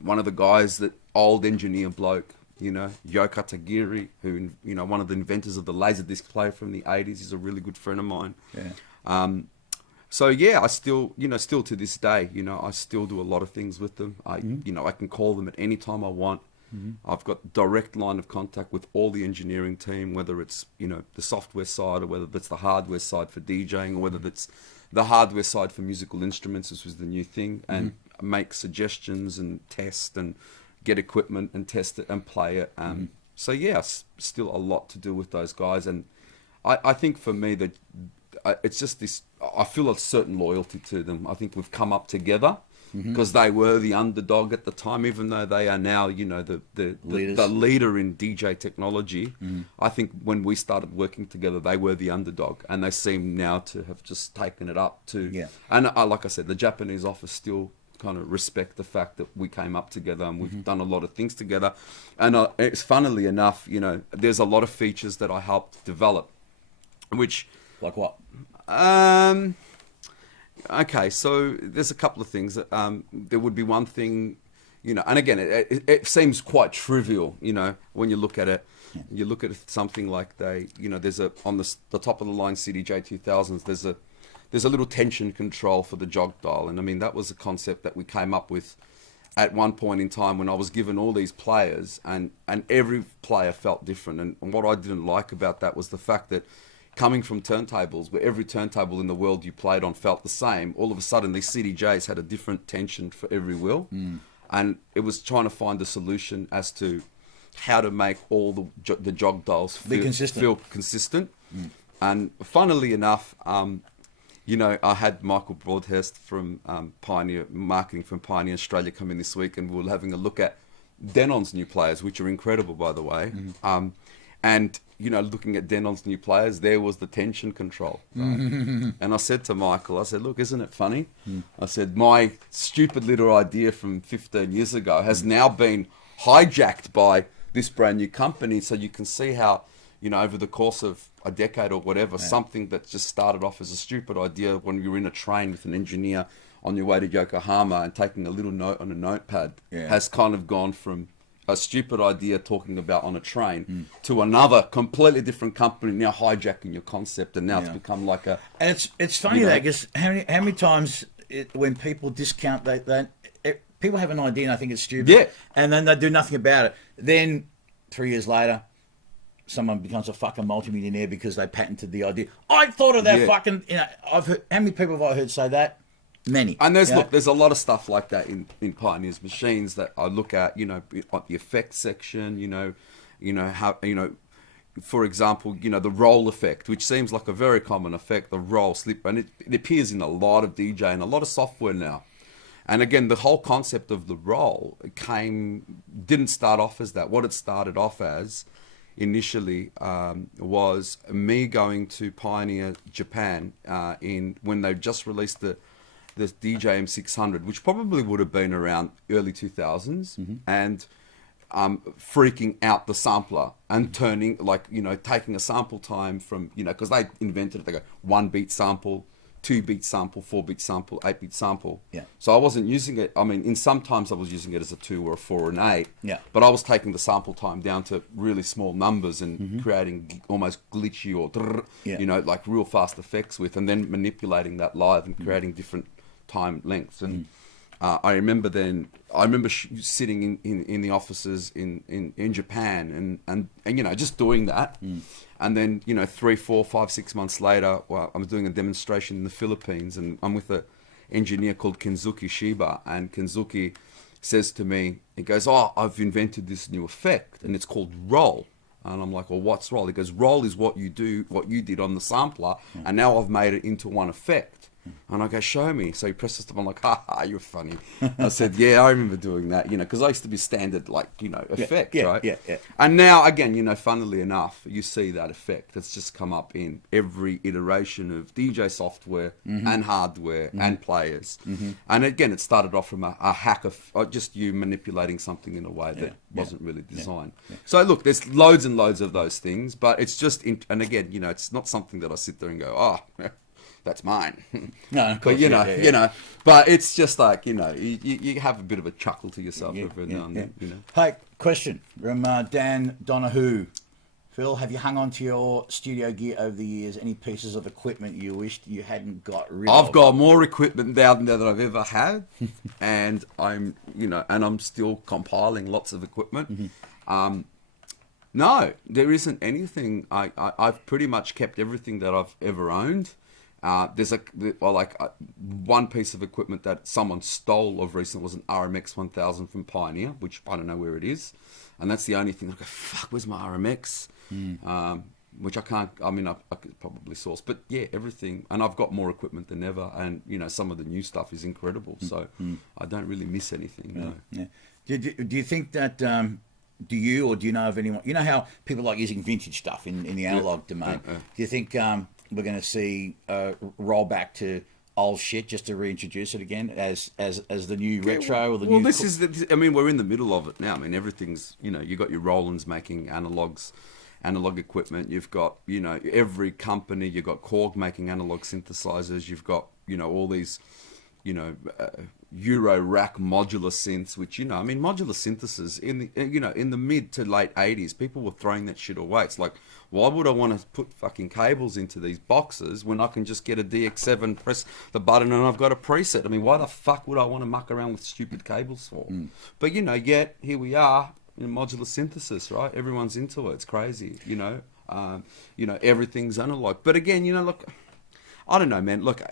one of the guys, that old engineer bloke, Yoka Tagiri, who, one of the inventors of the Laserdisc player from the 80s, he's a really good friend of mine. Yeah. So yeah, I still, still to this day, I still do a lot of things with them. I can call them at any time I want. Mm-hmm. I've got direct line of contact with all the engineering team, whether it's, the software side, or whether it's the hardware side for DJing, or whether it's the hardware side for musical instruments. This was the new thing, and make suggestions and test and get equipment and test it and play it. So yeah, still a lot to do with those guys. And I think for me that it's just this, I feel a certain loyalty to them. I think we've come up together because they were the underdog at the time, even though they are now, the leader in DJ technology. I think when we started working together, they were the underdog, and they seem now to have just taken it up to. Yeah. And like I said, the Japanese office still kind of respect the fact that we came up together and we've done a lot of things together. And it's funnily enough, there's a lot of features that I helped develop, which. Like what? Okay, so there's a couple of things. There would be one thing, and again, it seems quite trivial, when you look at it. Yeah. You look at something like there's on the top of the line CDJ 2000s, there's a little tension control for the jog dial. And I mean, that was a concept that we came up with at one point in time when I was given all these players, and every player felt different. And what I didn't like about that was the fact that coming from turntables, where every turntable in the world you played on felt the same, all of a sudden these CDJs had a different tension for every wheel. And it was trying to find a solution as to how to make all the jog dials feel consistent. And funnily enough, I had Michael Broadhurst from Pioneer Marketing from Pioneer Australia come in this week, and we were having a look at Denon's new players, which are incredible, by the way. And, looking at Denon's new players, there was the tension control. Right? And I said to Michael, look, isn't it funny? I said, my stupid little idea from 15 years ago has now been hijacked by this brand new company. So you can see how, over the course of a decade or whatever, something that just started off as a stupid idea when you were in a train with an engineer on your way to Yokohama and taking a little note on a notepad has kind of gone from a stupid idea talking about on a train to another completely different company now hijacking your concept, and now it's become like a. And it's funny that, because how many times when people discount people have an idea and I think it's stupid. Yeah. And then they do nothing about it. Then 3 years later, someone becomes a fucking multimillionaire because they patented the idea. I thought of that fucking. I've heard, how many people have I heard say that? Many. And there's there's a lot of stuff like that in Pioneer's machines that I look at. At the effects section. How for example, the roll effect, which seems like a very common effect, the roll slip, and it appears in a lot of DJ and a lot of software now. And again, the whole concept of the roll didn't start off as that. What it started off as initially was me going to Pioneer Japan when they just released the DJ M600, which probably would have been around early 2000s, and freaking out the sampler and turning taking a sample time from because they invented it. They go 1 beat sample, 2 beat sample, 4 beat sample, 8 beat sample. Yeah. So I wasn't using it. I mean, in sometimes I was using it as a 2 or a 4 or an 8. Yeah. But I was taking the sample time down to really small numbers and creating almost glitchy or like real fast effects with, and then manipulating that live and creating different time lengths. And I remember sitting in the offices in Japan and just doing that. And then 3, 4, 5, 6 months later, I'm doing a demonstration in the Philippines, and I'm with an engineer called Kenzuki Shiba, and Kenzuki says to me, he goes, "Oh, I've invented this new effect, and it's called roll." And I'm like, "Well, what's roll?" He goes, "Roll is what you did on the sampler, and now I've made it into one effect." And I go, "Show me." So he presses them. I'm like, "Ha ha, you're funny." I said, "Yeah, I remember doing that, because I used to be standard, effect, right?" Yeah. And now, again, funnily enough, you see that effect. It's just come up in every iteration of DJ software and hardware and players. And again, it started off from a hack of just you manipulating something in a way that wasn't really designed. So look, there's loads and loads of those things, but it's just, and again, it's not something that I sit there and go, "Oh, that's mine." No, of course, but but it's just like, you have a bit of a chuckle to yourself every now and then, Hey, question from Dan Donahue. Phil, have you hung on to your studio gear over the years? Any pieces of equipment you wished you hadn't got rid of? I've got more equipment down there than I've ever had, and I'm still compiling lots of equipment. No, there isn't anything. I've pretty much kept everything that I've ever owned. There's one piece of equipment that someone stole of recent was an RMX 1000 from Pioneer, which I don't know where it is, and that's the only thing. I go, "Fuck, where's my RMX?" Which I can't. I mean, I could probably source, but yeah, everything. And I've got more equipment than ever, and some of the new stuff is incredible. So I don't really miss anything. No. Yeah. Do you think that? Do you, or do you know of anyone? You know how people like using vintage stuff in the analog domain. Do you think we're going to see a rollback to old shit just to reintroduce it again as the new retro or the new? Well, this is. I mean, we're in the middle of it now. I mean, everything's. You got your Rolands making analog equipment. You've got every company. You've got Korg making analog synthesizers. You've got all these. Euro rack modular synths, which modular synthesis in the mid to late 80s, people were throwing that shit away. It's like, why would I want to put fucking cables into these boxes when I can just get a DX7, press the button, and I've got a preset? I mean, why the fuck would I want to muck around with stupid cables for? But yet here we are in modular synthesis, right? Everyone's into it. It's crazy, everything's analog. But again, look, I don't know, man. Look,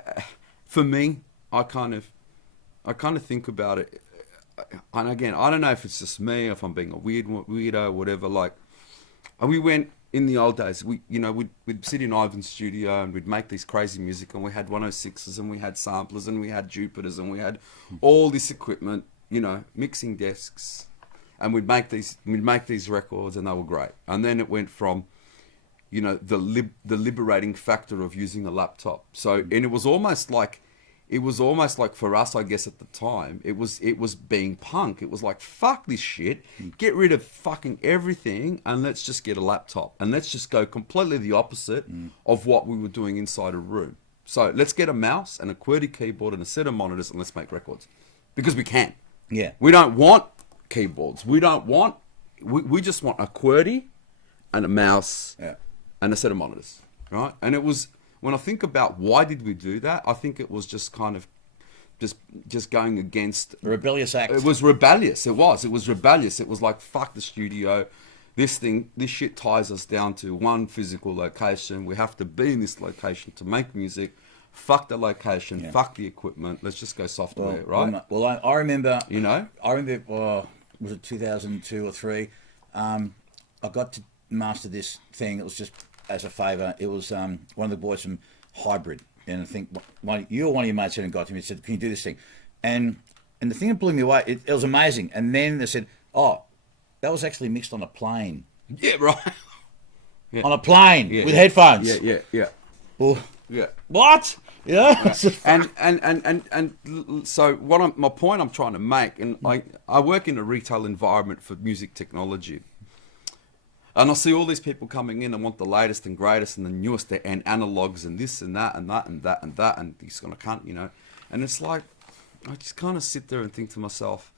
for me, I kind of think about it, and again, I don't know if it's just me, if I'm being a weirdo, whatever. Like, and we went in the old days. We'd sit in Ivan's studio and we'd make these crazy music, and we had 106s and we had samplers and we had Jupiters and we had all this equipment, mixing desks, and we'd make these records, and they were great. And then it went from, the liberating factor of using a laptop. So, and it was almost like for us, I guess at the time, it was being punk. It was like, fuck this shit, get rid of fucking everything, and let's just get a laptop, and let's just go completely the opposite of what we were doing inside a room. So let's get a mouse and a QWERTY keyboard and a set of monitors, and let's make records, because we can. Yeah. We don't want keyboards. We just want a QWERTY and a mouse and a set of monitors, right? And it was. When I think about why did we do that, I think it was just kind of just going against A rebellious act. It was rebellious. It was rebellious. It was like, fuck the studio. This shit ties us down to one physical location. We have to be in this location to make music. Fuck the location. Yeah. Fuck the equipment. Let's just go software, right? Well, I remember. You know? I remember. Was it 2002 or 3? I got to master this thing. It was just as a favour. It was one of the boys from Hybrid, and I think you or one of your mates had got to me and said, "Can you do this thing?" And the thing that blew me away. It was amazing. And then they said, "Oh, that was actually mixed on a plane." Yeah, right. Yeah. On a plane Yeah, with yeah. headphones. Yeah. Well, Yeah. what? Yeah. And so my point I'm trying to make, and I work in a retail environment for music technology, and I see all these people coming in and want the latest and greatest and the newest and analogs and this and that and that and that and that and he's gonna can't, you know, and it's like I just kind of sit there and think to myself,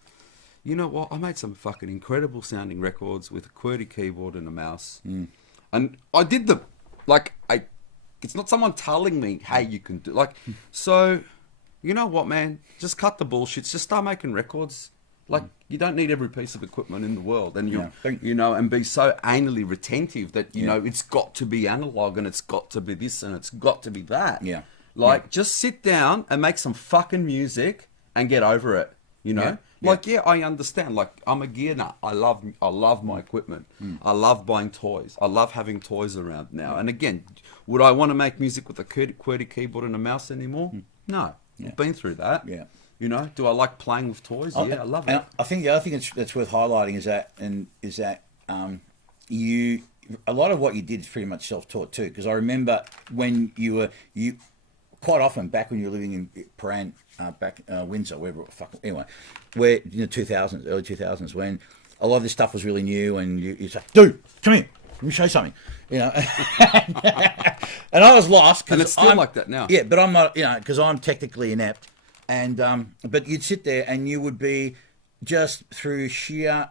you know what? I made some fucking incredible sounding records with a QWERTY keyboard and a mouse, and I did them like It's not someone telling me, hey, you can do... Like, so, you know what, man? Just cut the bullshit. Just start making records. Like, you don't need every piece of equipment in the world. And, you know, and be so anally retentive that, you know, it's got to be analog and it's got to be this and it's got to be that. Yeah. Like, just sit down and make some fucking music and get over it, you know? Like, I understand. Like, I'm a gear nut. I love my equipment. I love buying toys. I love having toys around now. And again, would I want to make music with a QWERTY keyboard and a mouse anymore? No. I've been through that. Yeah. You know, do I like playing with toys? Yeah, I love it. I think the other thing that's worth highlighting is that you a lot of what you did is pretty much self-taught too. Because I remember when you quite often back when you were living in Paran, Windsor, wherever, anyway, where in the 2000s, early 2000s, when a lot of this stuff was really new, and you say, "Dude, come here, let me show you something," you know. And I was lost, and it's still like that now. Yeah, but I'm not, you know, because I'm technically inept, and but you'd sit there and you would be just through sheer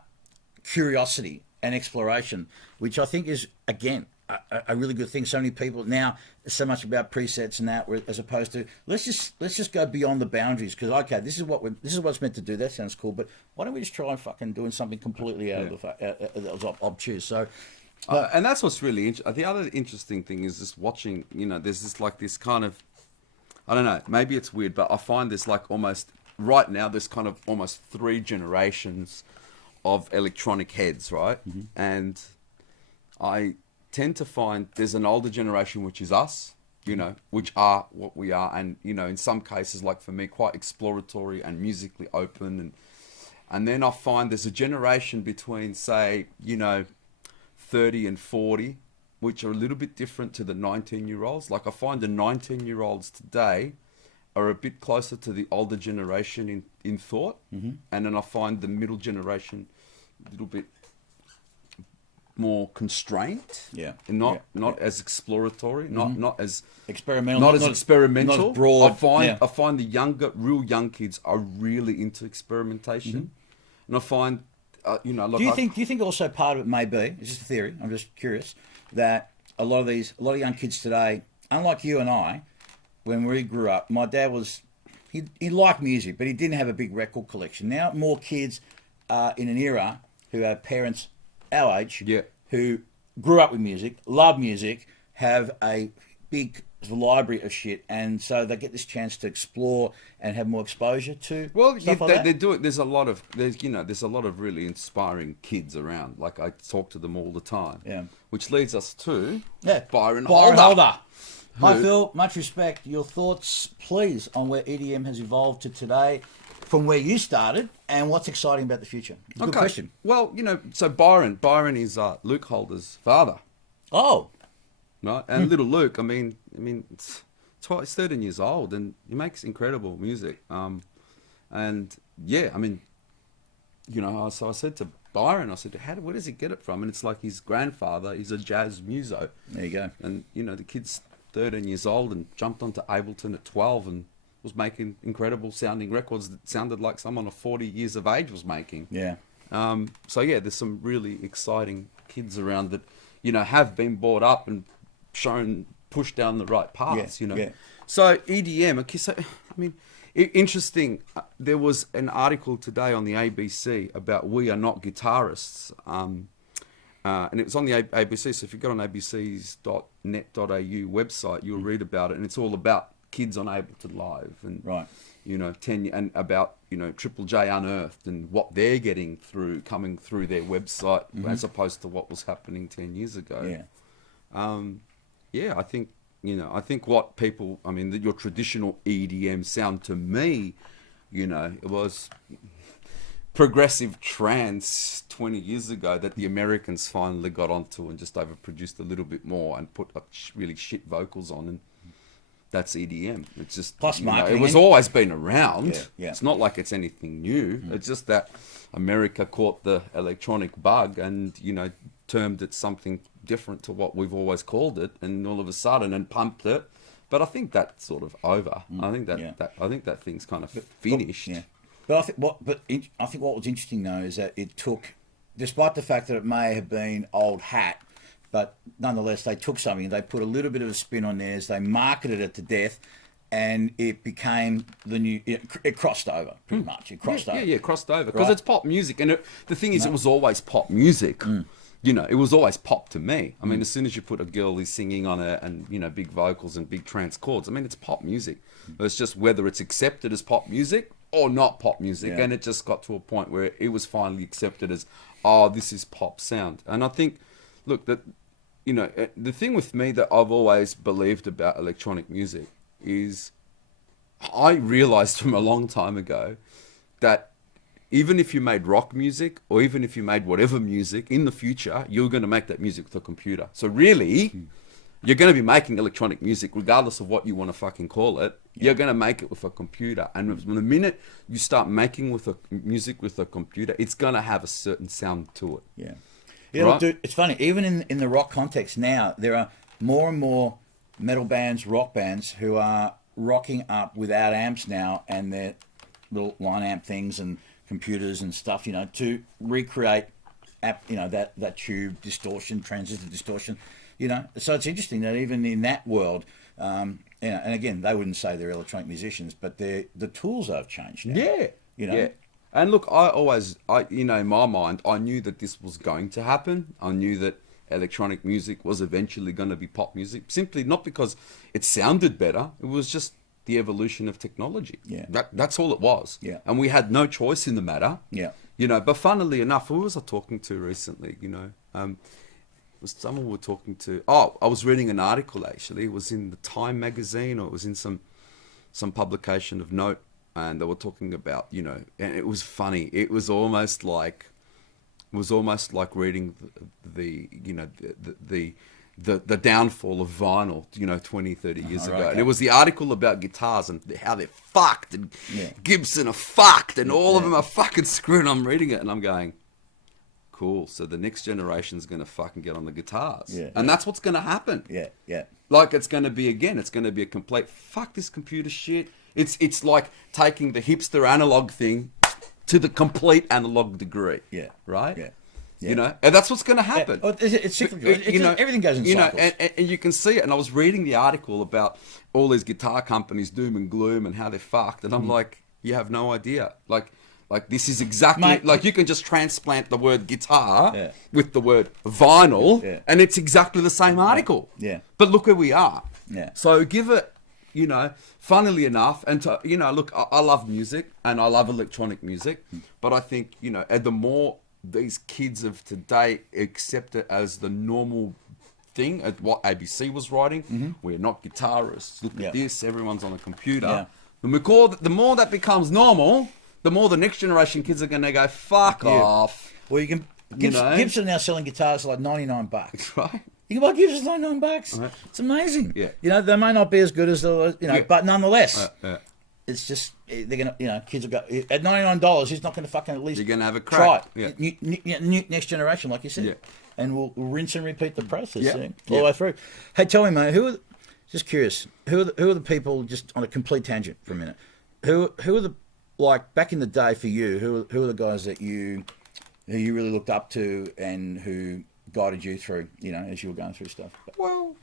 curiosity and exploration, which I think is again a really good thing. So many people now, so much about presets and that, as opposed to let's just go beyond the boundaries, because okay, this is what it's meant to do. That sounds cool, but why don't we just try fucking doing something completely out of that was obtuse. So, and that's what's really interesting. The other interesting thing is just watching. You know, there's this kind of, I don't know, maybe it's weird, but I find this like almost right now. There's kind of almost 3 generations of electronic heads, right? Mm-hmm. And I tend to find there's an older generation, which is us, you know, which are what we are, and you know, in some cases, like for me, quite exploratory and musically open, and then I find there's a generation between, say, you know, 30 and 40, which are a little bit different to the 19-year-olds. Like I find the 19-year-olds today are a bit closer to the older generation in thought, and then I find the middle generation a little bit more constrained, and not as exploratory, not as experimental, not as experimental. Not as broad. I find the real young kids are really into experimentation, and I find, you know. Look, do you think also part of it may be, it's just a theory, I'm just curious, that a lot of young kids today, unlike you and I, when we grew up, my dad was he liked music, but he didn't have a big record collection. Now more kids are in an era who have parents our age, who grew up with music, love music, have a big library of shit, and so they get this chance to explore and have more exposure to. Well, stuff like they do it. There's a lot of really inspiring kids around. Like I talk to them all the time. Yeah. Which leads us to Byron Holder. Hi Phil, much respect. Your thoughts, please, on where EDM has evolved to today, from where you started, and what's exciting about the future? Good question. Well, you know, so Byron is Luke Holder's father. Oh, right. And little Luke, I mean, it's 13 years old, and he makes incredible music. And yeah, I mean, you know, so I said to Byron, I said, where does he get it from? And it's like his grandfather is a jazz muso. There you go. And you know, the kid's 13 years old and jumped onto Ableton at 12 and was making incredible sounding records that sounded like someone of 40 years of age was making. Yeah. So yeah, there's some really exciting kids around that, you know, have been brought up and pushed down the right paths, you know. Yeah. So EDM, okay, so I mean, Interesting. There was an article today on the ABC about we are not guitarists, and it was on the ABC. So if you go on abcs.net.au website, you'll read about it, and it's all about kids on Ableton Live, and Right. you know, and about, you know, Triple J Unearthed and what they're getting through, coming through their website, as opposed to what was happening 10 years ago. Yeah. Yeah, I think, you know, I think what people, I mean, your traditional EDM sound to me, you know, it was progressive trance 20 years ago that the Americans finally got onto and just overproduced a little bit more and put up really shit vocals on, and that's EDM. It's just, Plus you know, marketing. it was always been around. Yeah, yeah. It's not like it's anything new. It's just that America caught the electronic bug and, you know, termed it something different to what we've always called it, and all of a sudden, and pumped it. But I think that's sort of over. I think that, Yeah. I think that thing's kind of finished. Yeah. But I think what was interesting though is that it took, despite the fact that it may have been old hat, but nonetheless they took something, they put a little bit of a spin on theirs, they marketed it to death, and it became the new. It crossed over pretty much. It crossed over. Yeah, crossed over because Right. it's pop music, and the thing is, it was always pop music. You know, it was always pop to me. I mean, as soon as you put a girl who's singing on it, and you know, big vocals and big trance chords, I mean, it's pop music. It's just whether it's accepted as pop music or not pop music, Yeah. and it just got to a point where it was finally accepted as, oh, this is pop sound. And I think, look, that, you know, the thing with me that I've always believed about electronic music is, I realized from a long time ago that even if you made rock music, or even if you made whatever music in the future, you're going to make that music with a computer. So really, you're going to be making electronic music regardless of what you want to fucking call it. You're going to make it with a computer, and the minute you start making music with a computer, it's going to have a certain sound to it. Yeah. Yeah, Right. look, dude, it's funny. Even in the rock context now, there are more and more metal bands, rock bands, who are rocking up without amps now, and their little line amp things and computers and stuff, you know, to recreate, you know, that tube distortion, transistor distortion, you know. So it's interesting that even in that world, you know, and again, they wouldn't say they're electronic musicians, but the tools have changed now. Yeah. You know? Yeah. And look, you know, in my mind, I knew that this was going to happen. I knew that electronic music was eventually going to be pop music, simply not because it sounded better. It was just the evolution of technology. Yeah. That's all it was. Yeah. And we had no choice in the matter. Yeah. You know, but funnily enough, who was I talking to recently? You know, it was someone we were talking to. Oh, I was reading an article, actually. It was in the Time magazine, or it was in some publication of note. And they were talking about, you know, and it was funny. It was almost like reading the you know, the downfall of vinyl, you know, 20, 30 years ago. right, And it was the article about guitars and how they're fucked, and Yeah. Gibson are fucked, and all of them are fucking screwed. And I'm reading it and I'm going, cool. So the next generation's going to fucking get on the guitars. Yeah. And that's what's going to happen. Yeah, yeah. Like, it's going to be a complete fuck this computer shit. It's like taking the hipster analog thing to the complete analog degree. Yeah. Right? Yeah. Yeah. You know, and that's what's going to happen. Yeah. It's cyclical. You know, Everything goes in you cycles. know, and you can see it. And I was reading the article about all these guitar companies, doom and gloom, and how they're fucked. And I'm like, you have no idea. Like this is exactly, Mate, like, you can just transplant the word guitar Yeah. with the word vinyl, Yeah. and it's exactly the same article. Yeah. But look where we are. Yeah. So give it, you know, funnily enough, and to, you know, look, I love music and I love electronic music, but I think, you know, and the more these kids of today accept it as the normal thing, at what ABC was writing, we're not guitarists. Look Yeah. at this, everyone's on a computer. Yeah. And the more that becomes normal, the more the next generation kids are going to go, fuck Yeah. off. Well, you can. Gibson are now selling guitars for like $99. Right? You can buy Gibsons for $99. Right. It's amazing. Yeah. You know, they may not be as good as the, you know, Yeah. but nonetheless, Yeah. it's just they're gonna, you know, kids will go at $99. He's not going to fucking at least You're going to have a try crack. it. Yeah. Next generation, like you said, Yeah. and we'll rinse and repeat the process Yeah. all Yeah. the way through. Hey, tell me, mate, just curious, who are the people, just on a complete tangent for a minute, who are the, like, back in the day for you, who are the guys that who you really looked up to and who guided you through, you know, as you were going through stuff? Well,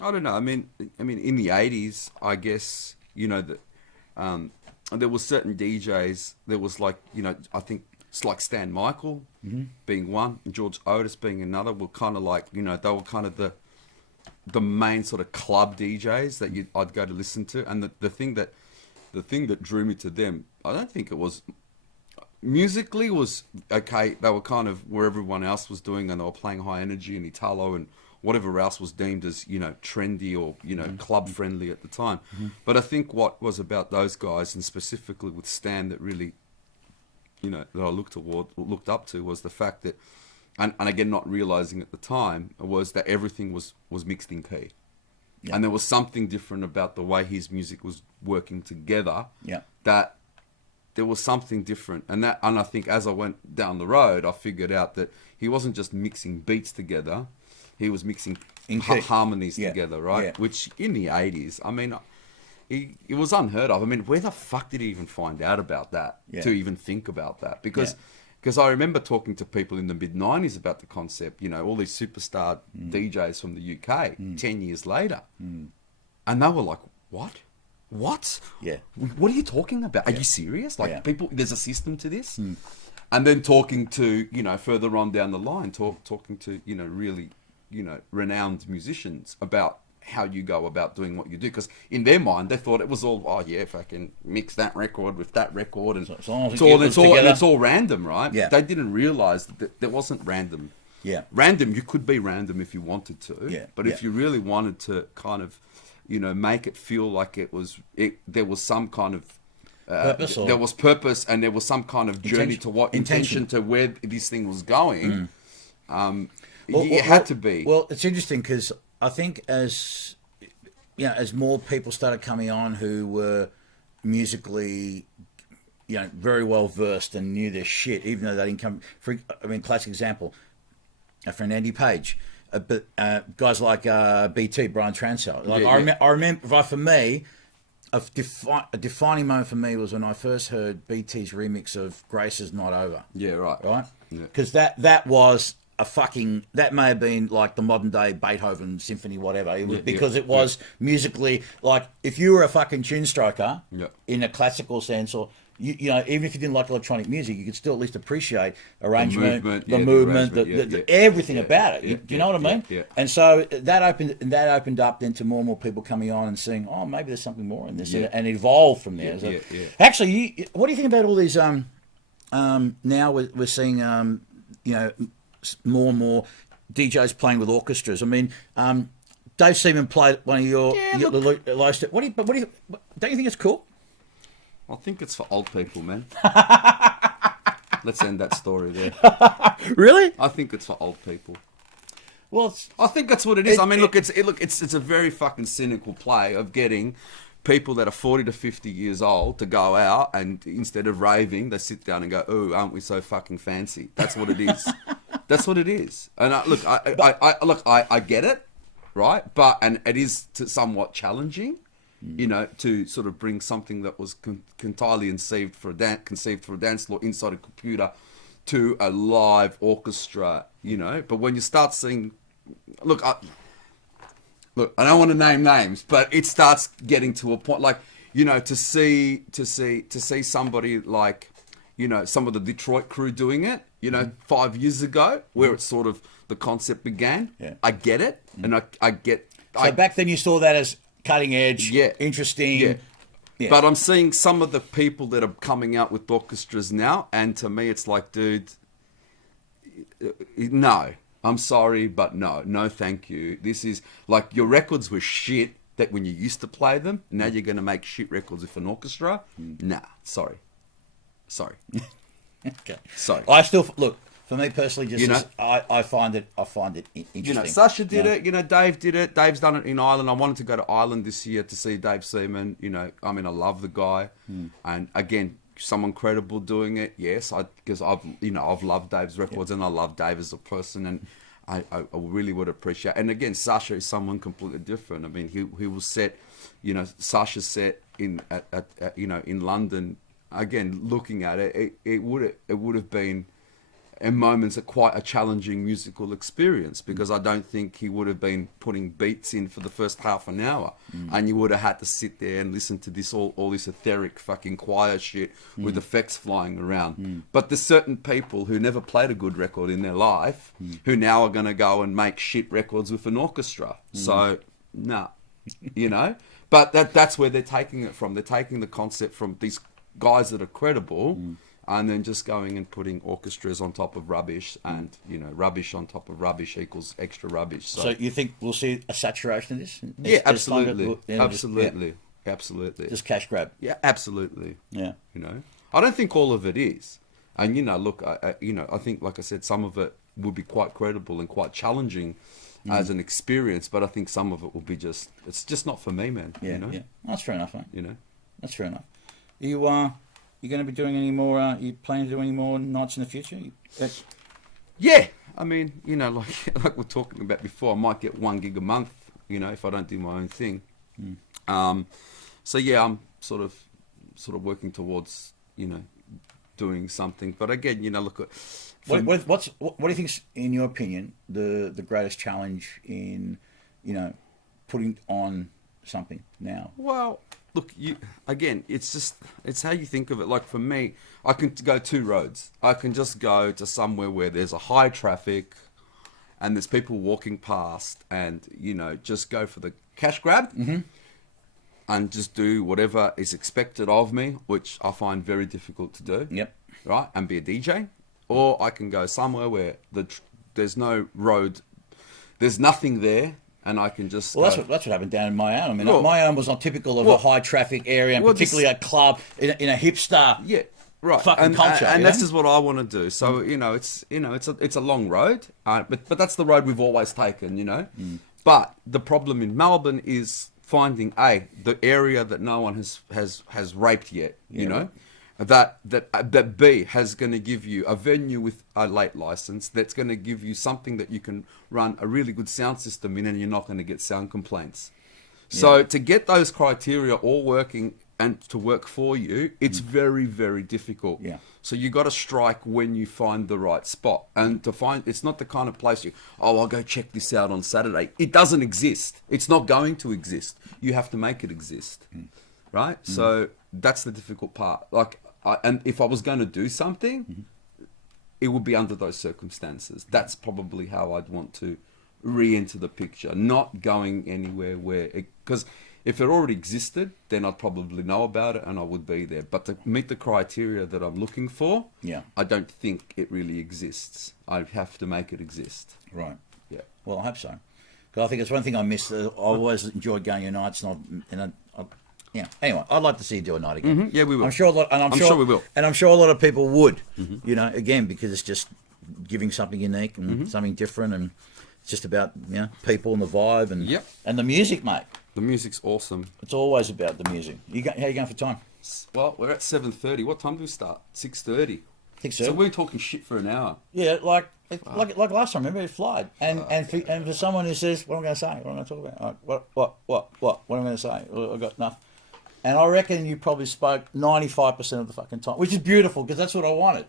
I don't know. I mean, in the 80s, I guess, you know, that there was certain DJs. There was like, you know, I think it's like Stan Michael being one, and George Otis being another. Were kind of like, you know, they were kind of the main sort of club DJs that I'd go to listen to. And the thing that drew me to them, I don't think it was musically was okay. They were kind of where everyone else was doing, and they were playing high energy and Italo and whatever else was deemed as, you know, trendy or, you know, club friendly at the time. But I think what was about those guys, and specifically with Stan, that really, you know, that I looked up to, was the fact that, and again, not realizing at the time, was that everything was mixed in key. Yeah. And there was something different about the way his music was working together. Yeah. That there was something different. And I think as I went down the road, I figured out that he wasn't just mixing beats together, he was mixing harmonies together, right? Yeah. Which in the 80s, I mean, it was unheard of. I mean, where the fuck did he even find out about that, to even think about that? Because I remember talking to people in the mid-90s about the concept, you know, all these superstar DJs from the UK 10 years later. And they were like, what? Yeah. What are you talking about? Are you serious? Like, people, there's a system to this? And then talking to, you know, further on down the line, talking to, you know, really, you know, renowned musicians about how you go about doing what you do, because in their mind they thought it was all, oh yeah, if I can mix that record with that record, and it's all random, right? Yeah. They didn't realize that there wasn't random. Yeah. Random, you could be random if you wanted to. Yeah. But if you really wanted to kind of, you know, make it feel like there was some kind of purpose, there was purpose, and there was some kind of journey to what intention to where this thing was going. It had to be. Well, it's interesting because I think as more people started coming on who were musically, you know, very well versed and knew their shit, even though they didn't come. Classic example, a friend Andy Page, but guys like BT, Brian Transell. Like I remember, for me, a defining moment for me was when I first heard BT's remix of "Grace Is Not Over." Yeah, right. Right, because that was that may have been like the modern day Beethoven symphony, whatever. It was, because it was musically, like, if you were a fucking tune stroker in a classical sense, or you know, even if you didn't like electronic music, you could still at least appreciate arrangement, the movement, everything about it. Do you know what I mean? Yeah. And so that opened up then to more and more people coming on and seeing, oh, maybe there's something more in this, and evolved from there. Actually, what do you think about all these? Now we're seeing, you know, more and more DJs playing with orchestras. I mean, Dave Seaman played one of your what do you don't you think it's cool? I think it's for old people, man. Let's end that story there. Really? I think it's for old people. Well, I think that's what it is. I mean, it's a very fucking cynical play of getting people that are 40 to 50 years old to go out, and instead of raving, they sit down and go, "Oh, aren't we so fucking fancy?" That's what it is. That's what it is. And I get it, right? But it is somewhat challenging, you know, to sort of bring something that was entirely conceived for a dance floor inside a computer to a live orchestra, you know. But when you start seeing, look, I don't want to name names, but it starts getting to a point, like, you know, to see somebody like, you know, some of the Detroit crew doing it, you know, 5 years ago, where it's sort of the concept began. Yeah. I get it, and I get. So back then you saw that as cutting edge, interesting. Yeah. But I'm seeing some of the people that are coming out with orchestras now, and to me, it's like, dude, no. I'm sorry, but no, thank you. This is like, your records were shit that when you used to play them. Now you're going to make shit records with an orchestra. Nah, sorry. Okay. Sorry. I still look, for me personally, just, you know, I find it interesting. You know, Sasha did it. You know, Dave did it. Dave's done it in Ireland. I wanted to go to Ireland this year to see Dave Seaman. You know, I mean, I love the guy, and again, someone credible doing it. Yes, because I've loved Dave's records, and I love Dave as a person, and I really would appreciate. And again, Sasha is someone completely different. I mean, he was set, you know, Sasha's set in in London. Again, looking at it, it would have been in moments quite a challenging musical experience, because I don't think he would have been putting beats in for the first half an hour, and you would have had to sit there and listen to this all this etheric fucking choir shit with effects flying around. But there's certain people who never played a good record in their life who now are going to go and make shit records with an orchestra. So, nah, you know. But that's where they're taking it from. They're taking the concept from these guys that are credible, and then just going and putting orchestras on top of rubbish, and rubbish on top of rubbish equals extra rubbish. So you think we'll see a saturation of this? Yeah, absolutely, absolutely. Just cash grab. Yeah, absolutely. Yeah. I don't think all of it is, and look, I think, like I said, some of it will be quite credible and quite challenging as an experience, but I think some of it will be it's just not for me, man. Yeah, yeah. That's fair enough, mate. That's fair enough. You going to be doing any more? You planning to do any more nights in the future? Yeah, I mean, like we're talking about before, I might get 1 gig a month, if I don't do my own thing. So yeah, I'm sort of working towards, doing something. But again, look at what do you think's, in your opinion, the greatest challenge in, putting on something now? Well, look, it's how you think of it. Like for me, I can go 2 roads. I can just go to somewhere where there's a high traffic and there's people walking past, and, just go for the cash grab and just do whatever is expected of me, which I find very difficult to do. Yep. Right? And be a DJ. Or I can go somewhere where there's no road, there's nothing there, and I can just that's what happened down in my own. I mean, my own was not typical of a high traffic area, and particularly a club in a hipster. Yeah, right. Fucking culture. And this is what I want to do. So it's a long road, but that's the road we've always taken. But the problem in Melbourne is finding the area that no one has raped yet. That B has going to give you a venue with a late license that's going to give you something that you can run a really good sound system in, and you're not going to get sound complaints. So to get those criteria all working and to work for you, it's very, very difficult. Yeah. So you got to strike when you find the right spot, and to find, it's not the kind of place I'll go check this out on Saturday. It doesn't exist. It's not going to exist. You have to make it exist. Right? So that's the difficult part. And if I was going to do something, it would be under those circumstances. That's probably how I'd want to re-enter the picture, not going anywhere because if it already existed, then I'd probably know about it and I would be there. But to meet the criteria that I'm looking for, I don't think it really exists. I have to make it exist. Right. Yeah. Well, I hope so. Because I think it's one thing I miss. I always enjoyed going to nights, yeah. Anyway, I'd like to see you do a night again. Yeah, we will. I'm sure we will. And I'm sure a lot of people would. Again, because it's just giving something unique and something different, and it's just about people and the vibe and the music, mate. The music's awesome. It's always about the music. How you going for time? Well, we're at 7:30. What time do we start? 6:30. 6:30. So we're talking shit for an hour. Yeah, like last time. Remember, it flied. And for someone who says, "What am I going to say? What am I going to talk about? What am I going to say? I've got nothing." And I reckon you probably spoke 95% of the fucking time, which is beautiful because that's what I wanted,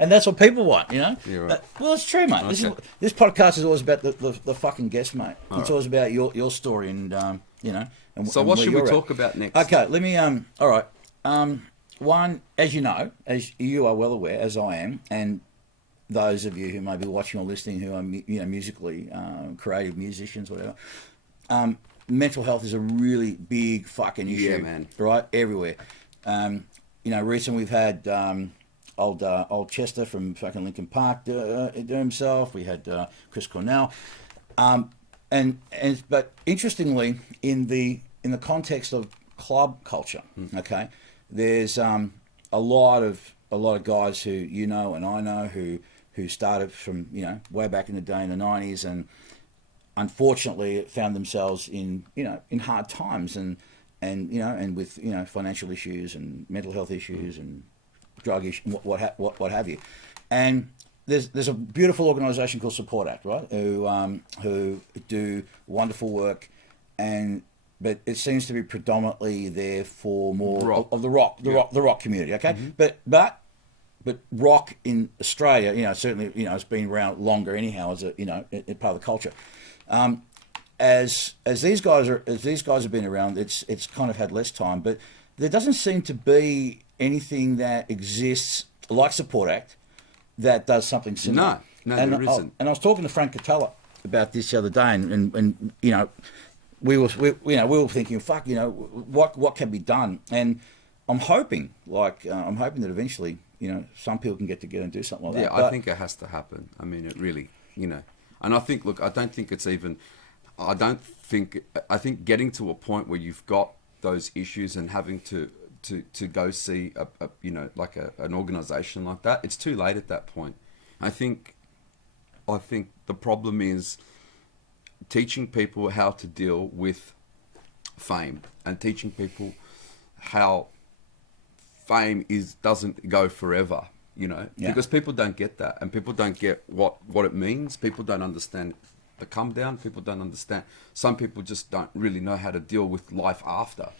and that's what people want, You're right. Well, it's true, mate. Okay. This podcast is always about the fucking guest, mate. All it's right. always about your story and And, so and what where should we you're talk at. about next? Okay, let me. All right. One, as you know, as you are well aware, as I am, and those of you who may be watching or listening who are musically creative musicians, whatever. Mental health is a really big fucking issue, Yeah, man. Right, everywhere. Recently we've had old Chester from fucking Linkin Park do himself. We had Chris Cornell, but interestingly, in the context of club culture, okay, there's a lot of guys who and I know who started from way back in the day in the 90s and unfortunately found themselves in hard times and with financial issues and mental health issues and drug issues, what have you. And there's a beautiful organisation called Support Act, right? Who do wonderful work, but it seems to be predominantly there for more rock. of the rock community. Okay, but but rock in Australia, certainly, it's been around longer anyhow as a, part of the culture. As these guys have been around, it's kind of had less time, but there doesn't seem to be anything that exists like Support Act that does something similar. No, and there isn't. And I was talking to Frank Catella about this the other day, and we were thinking, fuck, what can be done? And I'm hoping that eventually, some people can get together and do something like that. Yeah, I think it has to happen. I mean, it really, and I think, look, I don't think it's even, I think getting to a point where you've got those issues and having to go see an organization like that, it's too late at that point. I think the problem is teaching people how to deal with fame and teaching people how fame doesn't go forever, because people don't get that, and people don't get what it means. People don't understand the come down. People don't understand. Some people just don't really know how to deal with life after,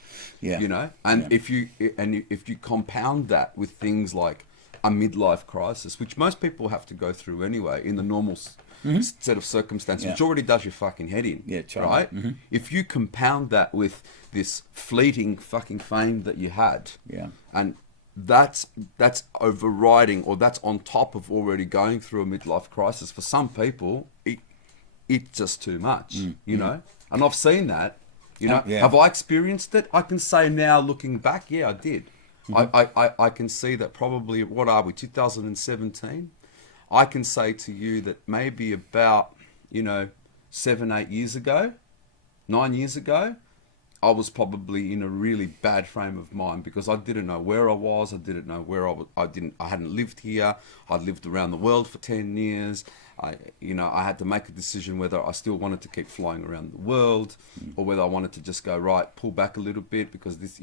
and if you compound that with things like a midlife crisis, which most people have to go through anyway in the normal set of circumstances, which already does your fucking head in, right? Mm-hmm. If you compound that with this fleeting fucking fame that you had, and that's overriding, or that's on top of already going through a midlife crisis, for some people, it's just too much, and I've seen that, Have I experienced it? I can say now, looking back, I did. Mm-hmm. I can see that probably, what are we, 2017? I can say to you that maybe about, 7-8 years ago, 9 years ago, I was probably in a really bad frame of mind because I didn't know where I was. I didn't know where I was. I hadn't lived here. I'd lived around the world for 10 years. I had to make a decision whether I still wanted to keep flying around the world or whether I wanted to just go, right, pull back a little bit because this,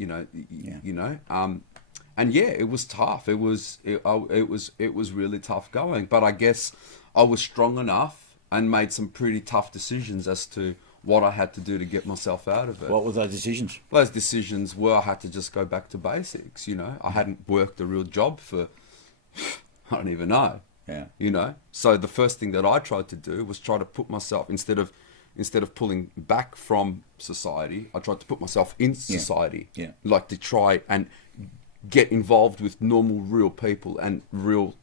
and it was tough. It was really tough going. But I guess I was strong enough and made some pretty tough decisions as to what I had to do to get myself out of it. What were those decisions? Those decisions were I had to just go back to basics. I hadn't worked a real job for I don't even know. Yeah. So the first thing that I tried to do was try to put myself, instead of pulling back from society, I tried to put myself in society. Yeah. Like to try and get involved with normal, real people and real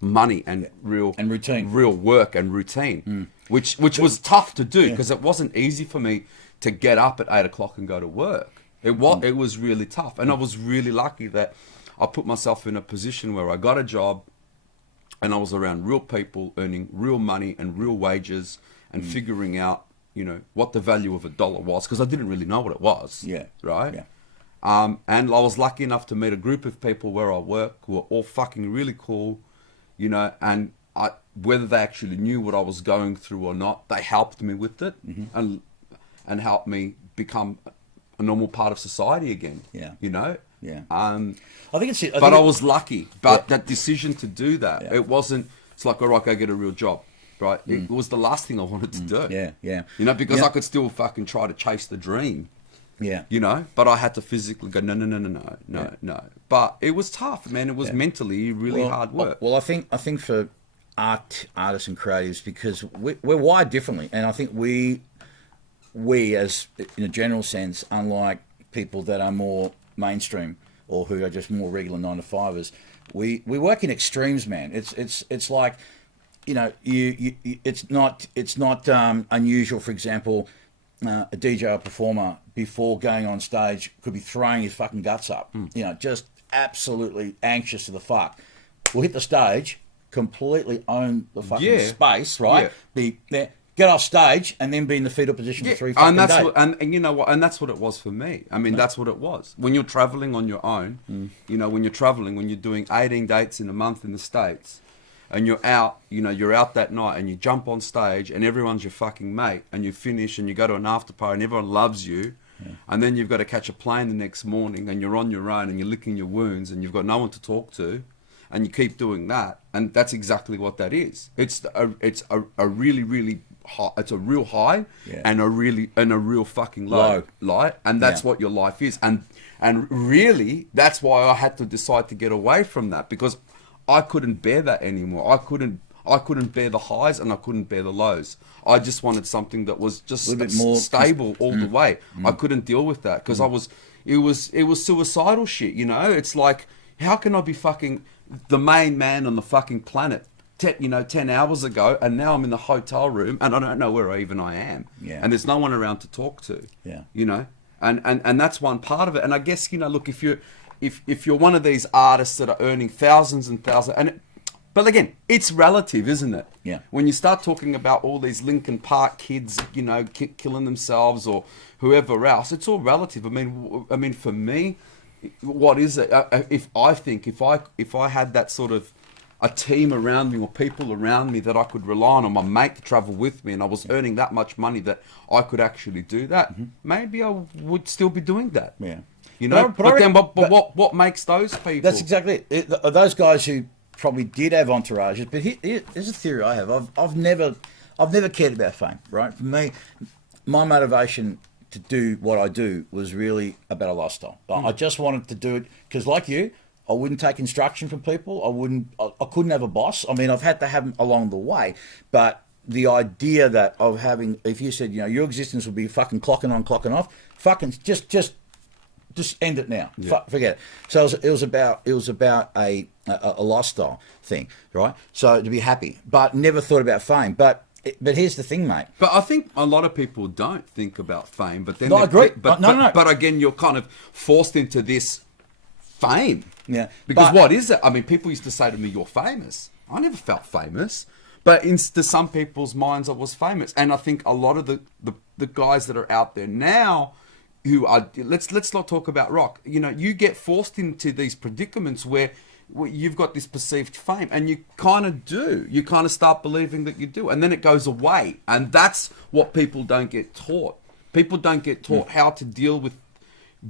money and real routine, real work and routine, which was tough to do because it wasn't easy for me to get up at 8 o'clock and go to work. It was really tough, and I was really lucky that I put myself in a position where I got a job, and I was around real people earning real money and real wages and figuring out, what the value of a dollar was, because I didn't really know what it was. Yeah. Right. Yeah. And I was lucky enough to meet a group of people where I work who were all fucking really cool, and whether they actually knew what I was going through or not, they helped me with it and helped me become a normal part of society again. Yeah. Yeah. I think it's. I was lucky, but that decision to do that, it wasn't. It's like, all right, go get a real job, right? It was the last thing I wanted to do. Yeah, yeah. Because I could still fucking try to chase the dream. Yeah. But I had to physically go, no. But it was tough, man. It was mentally really hard work. Well, I think for artists and creatives, because we're wired differently, and I think we as in a general sense, unlike people that are more mainstream or who are just more regular 9-to-5ers, we work in extremes, man. It's like, it's not unusual, for example, a DJ or performer before going on stage could be throwing his fucking guts up, just absolutely anxious to the fuck. We'll hit the stage, completely own the fucking space, right? Be there, get off stage, and then be in the fetal position for 3 fucking days. And you know what? And that's what it was for me. I mean, that's what it was. When you're traveling on your own, when you're doing 18 dates in a month in the States, and you're out that night and you jump on stage and everyone's your fucking mate, and you finish and you go to an after party and everyone loves you, and then you've got to catch a plane the next morning and you're on your own and you're licking your wounds and you've got no one to talk to, and you keep doing that, and that's exactly what that is. It's a really, really high, it's a real high Yeah. and a real fucking low. And that's what your life is. And really, that's why I had to decide to get away from that, because I couldn't bear that anymore. I couldn't bear the highs and I couldn't bear the lows. I just wanted something that was just A little bit more stable all the way. I couldn't deal with that because it was suicidal shit, you know? It's like, how can I be fucking the main man on the fucking planet 10 hours ago, and now I'm in the hotel room and I don't know where I am. Yeah. And there's no one around to talk to. Yeah. You know? And that's one part of it. And I guess, you know, look, if you're one of these artists that are earning thousands and thousands, but again, it's relative, isn't it? Yeah. When you start talking about all these Linkin Park kids, you know, killing themselves or whoever else, it's all relative. I mean, for me, what is it? If I had that sort of a team around me or people around me that I could rely on, or my mate to travel with me, and I was earning that much money that I could actually do that, maybe I would still be doing that. Yeah. You know, but what makes those people? That's exactly it. Those guys who probably did have entourages, but here's a theory I have. I've never cared about fame. Right? For me, my motivation to do what I do was really about a lifestyle. I just wanted to do it because, like you, I wouldn't take instruction from people. I couldn't have a boss. I mean, I've had to have them along the way, but the idea that of having, if you said, you know, your existence would be fucking clocking on, clocking off, fucking just end it now. Yeah. Forget it. So it was about a lifestyle thing, right? So to be happy, but never thought about fame. But here's the thing, mate. But I think a lot of people don't think about fame. But then No, I agree. But, No. But again, you're kind of forced into this fame. Yeah. Because what is it? I mean, people used to say to me, "You're famous." I never felt famous. But to some people's minds, I was famous. And I think a lot of the guys that are out there now, who are, let's not talk about rock. You know, you get forced into these predicaments where you've got this perceived fame, and you kind of do. You kind of start believing that you do, and then it goes away. And that's what people don't get taught. People don't get taught how to deal with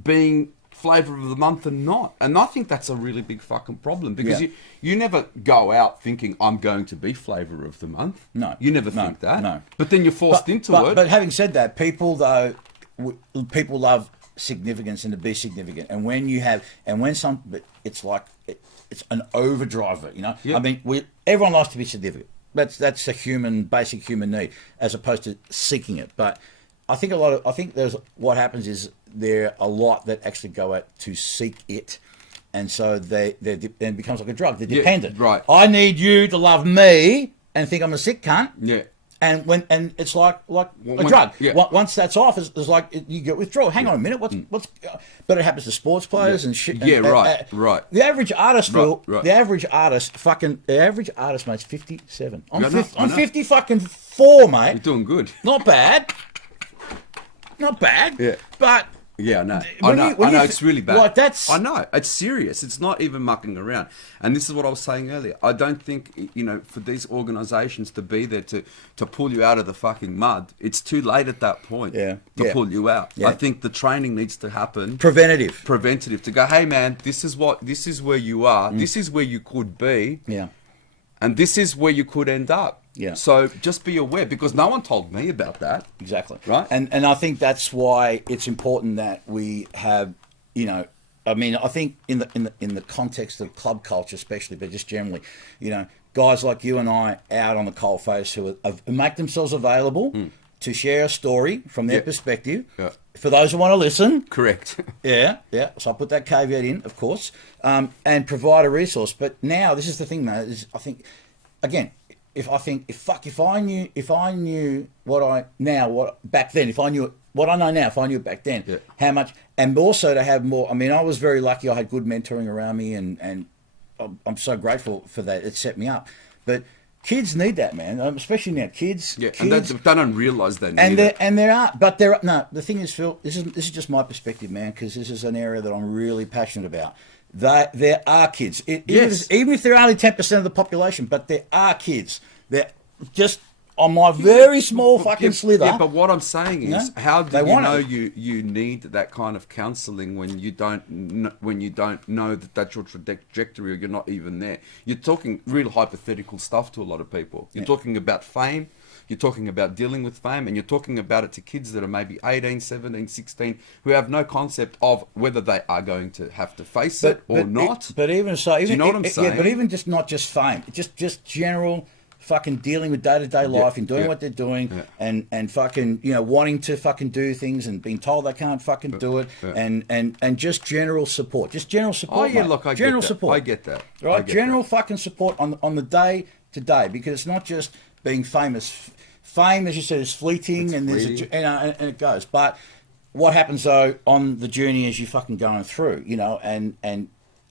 being flavor of the month and not. And I think that's a really big fucking problem, because you never go out thinking, I'm going to be flavor of the month. No. You never think that. No. But then you're forced into it. But having said that, people though, people love significance and to be significant. And when you have, but it's like, it's an overdrive of it, you know? Yeah. I mean, everyone likes to be significant. That's a basic human need, as opposed to seeking it. But I think what happens is there are a lot that actually go out to seek it, and so then it becomes like a drug. They're dependent. Right. I need you to love me and think I'm a sick cunt. Yeah. And it's like a drug. Yeah. Once that's off, it's like you get withdrawal. Hang on a minute, what's? But it happens to sports players and shit. Yeah, right. The average artist, Phil. Right. The average artist makes 57. I'm 50 fucking 4, mate. You're doing good. Not bad. Not bad. Yeah. But Yeah, I know. When I you know it's really bad. like, that's- I know it's serious. It's not even mucking around. And this is what I was saying earlier. I don't think, you know, for these organisations to be there to pull you out of the fucking mud. It's too late at that point. Yeah. To pull you out. Yeah. I think the training needs to happen. preventative. Preventative, to go, hey man, this is where you are. This is where you could be. Yeah. And this is where you could end up. Yeah. So just be aware, because no one told me about that. Exactly. Right. And I think that's why it's important that we have, you know, I mean, I think in the context of club culture especially, but just generally, you know, guys like you and I out on the coalface who make themselves available to share a story from their perspective. Yeah. For those who want to listen. Correct. Yeah. So I put that caveat in, of course, and provide a resource. But now this is the thing, though. Is I think, again, if I knew back then, if I knew what I know now, if I knew it back then, how much, and also to have more. I mean, I was very lucky. I had good mentoring around me, and I'm so grateful for that. It set me up. But kids need that, man. Especially now, kids. Yeah, kids, and they don't realise they need it. The thing is, Phil, this is just my perspective, man, because this is an area that I'm really passionate about. There are kids, even if they're only 10% of the population, but there are kids. They're just on my very small fucking slither. Yeah, but what I'm saying is, how do you know you need that kind of counselling when you don't know that that's your trajectory, or you're not even there? You're talking real hypothetical stuff to a lot of people. You're talking about fame. you're talking about dealing with fame, and you're talking about it to kids that are maybe 18, 17, 16, who have no concept of whether they are going to have to face it or not. But even so, even, Do you know what I'm saying? Yeah, but even just not just fame, just general fucking dealing with day-to-day life and doing what they're doing and fucking, you know, wanting to fucking do things and being told they can't fucking do it and just general support. Just general support. Oh, yeah, mate. look, I general get that. support. I get that. Right? I get General that. fucking support on the day to day, because it's not just being famous. Fame, as you said, is fleeting, and there's fleeting. and it goes. But what happens though on the journey as you fucking going through, you know, and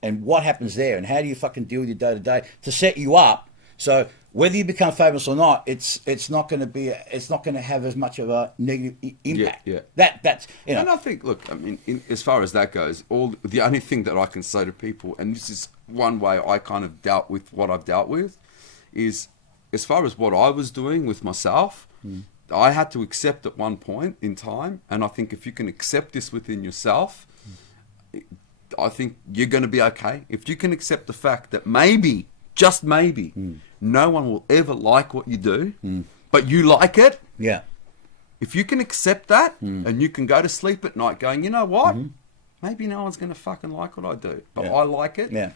what happens there, and how do you fucking deal with your day to day to set you up? So whether you become famous or not, it's not going to have as much of a negative impact. Yeah. That's you know. And I think, look, I mean, as far as that goes, the only thing that I can say to people, and this is one way I kind of dealt with what I've dealt with, is as far as what I was doing with myself, I had to accept at one point in time, and I think if you can accept this within yourself, I think you're going to be okay. If you can accept the fact that maybe, just maybe, no one will ever like what you do, but you like it. Yeah. If you can accept that, and you can go to sleep at night going, you know what? Maybe no one's going to fucking like what I do, but I like it. Yeah.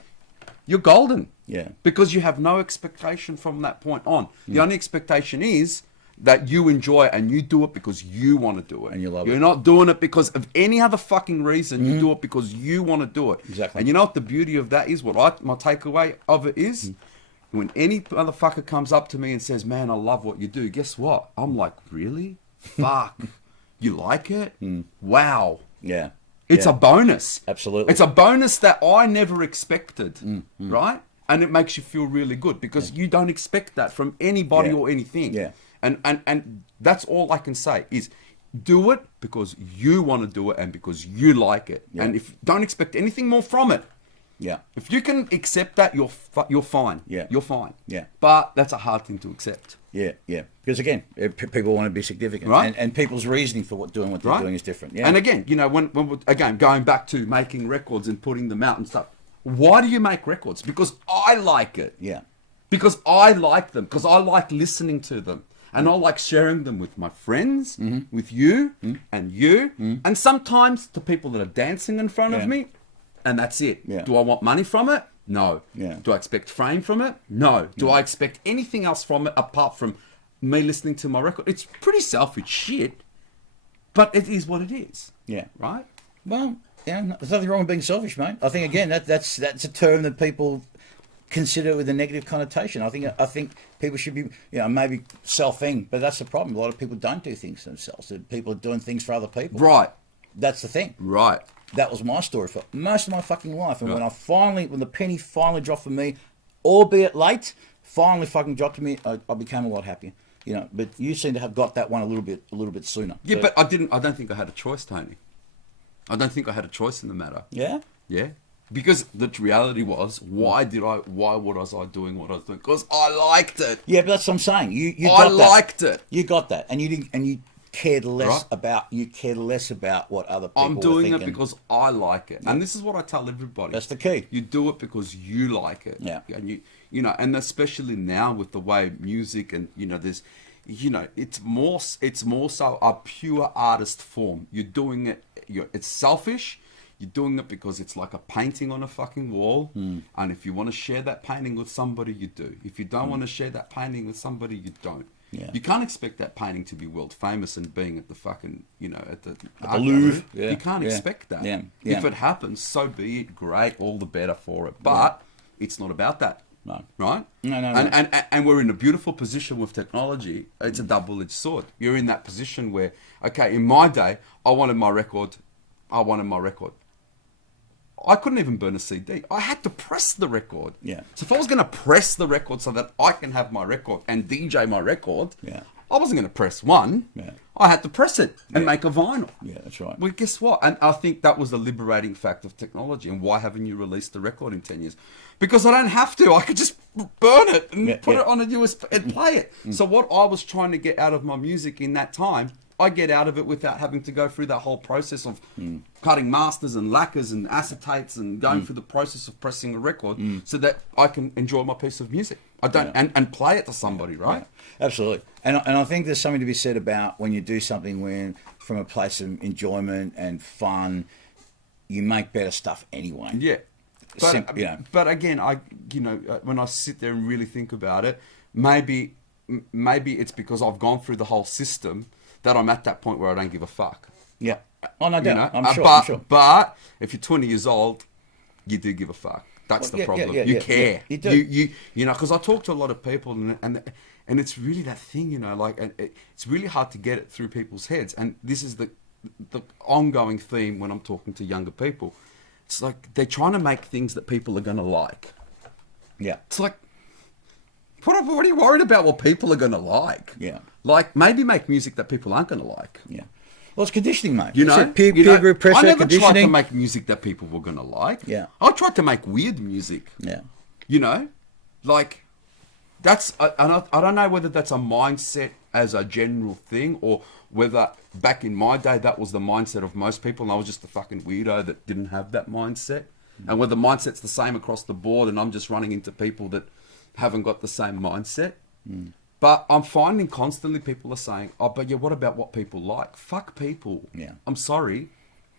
You're golden. Yeah. Because you have no expectation from that point on. The only expectation is that you enjoy it and you do it because you want to do it. And you love You're it. not doing it because of any other fucking reason. You do it because you want to do it. Exactly. And you know what the beauty of that is? My takeaway of it is, when any motherfucker comes up to me and says, man, I love what you do, guess what? I'm like, really? Fuck. You like it? Wow. Yeah. It's a bonus. Absolutely. It's a bonus that I never expected, right? And it makes you feel really good because you don't expect that from anybody or anything. Yeah. And that's all I can say is do it because you want to do it and because you like it. Yeah. And if don't expect anything more from it. Yeah. If you can accept that, you're fine. Yeah. You're fine. Yeah. But that's a hard thing to accept. Yeah, yeah. Because again, people want to be significant, Right. and people's reasoning for doing what they're Right. doing is different. Yeah. And again, you know, when again going back to making records and putting them out and stuff. Why do you make records? Because I like it. Yeah. Because I like them. Because I like listening to them. And I like sharing them with my friends, with you, and you, and sometimes to people that are dancing in front of me, and that's it. Yeah. Do I want money from it? No. Yeah. Do I expect fame from it? No. Do I expect anything else from it apart from me listening to my record? It's pretty selfish shit, but it is what it is. Yeah. Right? Well, yeah, there's nothing wrong with being selfish, mate. I think again that's a term that people consider with a negative connotation. I think people should be, you know, maybe selfing, but that's the problem. A lot of people don't do things themselves. People are doing things for other people. Right. That's the thing. Right. That was my story for most of my fucking life. And when the penny finally dropped for me, albeit late, finally fucking dropped to me, I became a lot happier. You know, but you seem to have got that one a little bit sooner. Yeah, but I don't think I had a choice, Tony. I don't think I had a choice in the matter. Yeah? Yeah. Because the reality was, why was I doing what I was doing? Because I liked it. Yeah, but that's what I'm saying. You I got that. liked it. You got that, and you cared less Right. about what other people I'm were doing thinking. it because I like it. And this is what I tell everybody. That's the key. You do it because you like it. Yeah. And you know, and especially now with the way music and, you know, there's, you know, it's more so a pure artist form. You're doing it, it's selfish. You're doing it because it's like a painting on a fucking wall. And if you want to share that painting with somebody, you do. If you don't want to share that painting with somebody, you don't. Yeah. You can't expect that painting to be world famous and being at the fucking, you know, at the Louvre. You can't Yeah. expect that. Yeah. Yeah. If it happens, so be it. Great, all the better for it. But it's not about that. No. Right? No. And we're in a beautiful position with technology. It's a double-edged sword. You're in that position where, okay, in my day, I wanted my record. I couldn't even burn a CD. I had to press the record. Yeah. So if I was going to press the record so that I can have my record and DJ my record, Yeah. I wasn't going to press one. Yeah. I had to press it and make a vinyl. Yeah, that's right. Well, guess what? And I think that was the liberating fact of technology. And why haven't you released the record in 10 years? Because I don't have to. I could just burn it and put it on a USB and play it. So what I was trying to get out of my music in that time, I get out of it without having to go through that whole process of cutting masters and lacquers and acetates and going through the process of pressing a record so that I can enjoy my piece of music. I don't and play it to somebody, right? Yeah, absolutely. And I think there's something to be said about when you do something from a place of enjoyment and fun, you make better stuff anyway. Yeah. But, you know. But again, when I sit there and really think about it, maybe it's because I've gone through the whole system that I'm at that point where I don't give a fuck. Yeah. Oh, no doubt. You know? I'm sure. But if you're 20 years old, you do give a fuck. That's the problem. You care. Yeah, you do. You know, because I talk to a lot of people and it's really that thing, you know, like, and it's really hard to get it through people's heads. And this is the ongoing theme when I'm talking to younger people. It's like they're trying to make things that people are going to like. Yeah. It's like, what are you worried about what people are going to like? Yeah. Like, maybe make music that people aren't going to like. Yeah. Well, it's conditioning, mate. You know? Peer group pressure, I never conditioning. tried to make music that people were going to like. Yeah. I tried to make weird music. Yeah. You know? Like, that's... I don't know whether that's a mindset as a general thing or whether back in my day that was the mindset of most people and I was just a fucking weirdo that didn't have that mindset. And whether the mindset's the same across the board and I'm just running into people that haven't got the same mindset. But I'm finding constantly people are saying, oh, but yeah, what about what people like? Fuck people. Yeah. I'm sorry.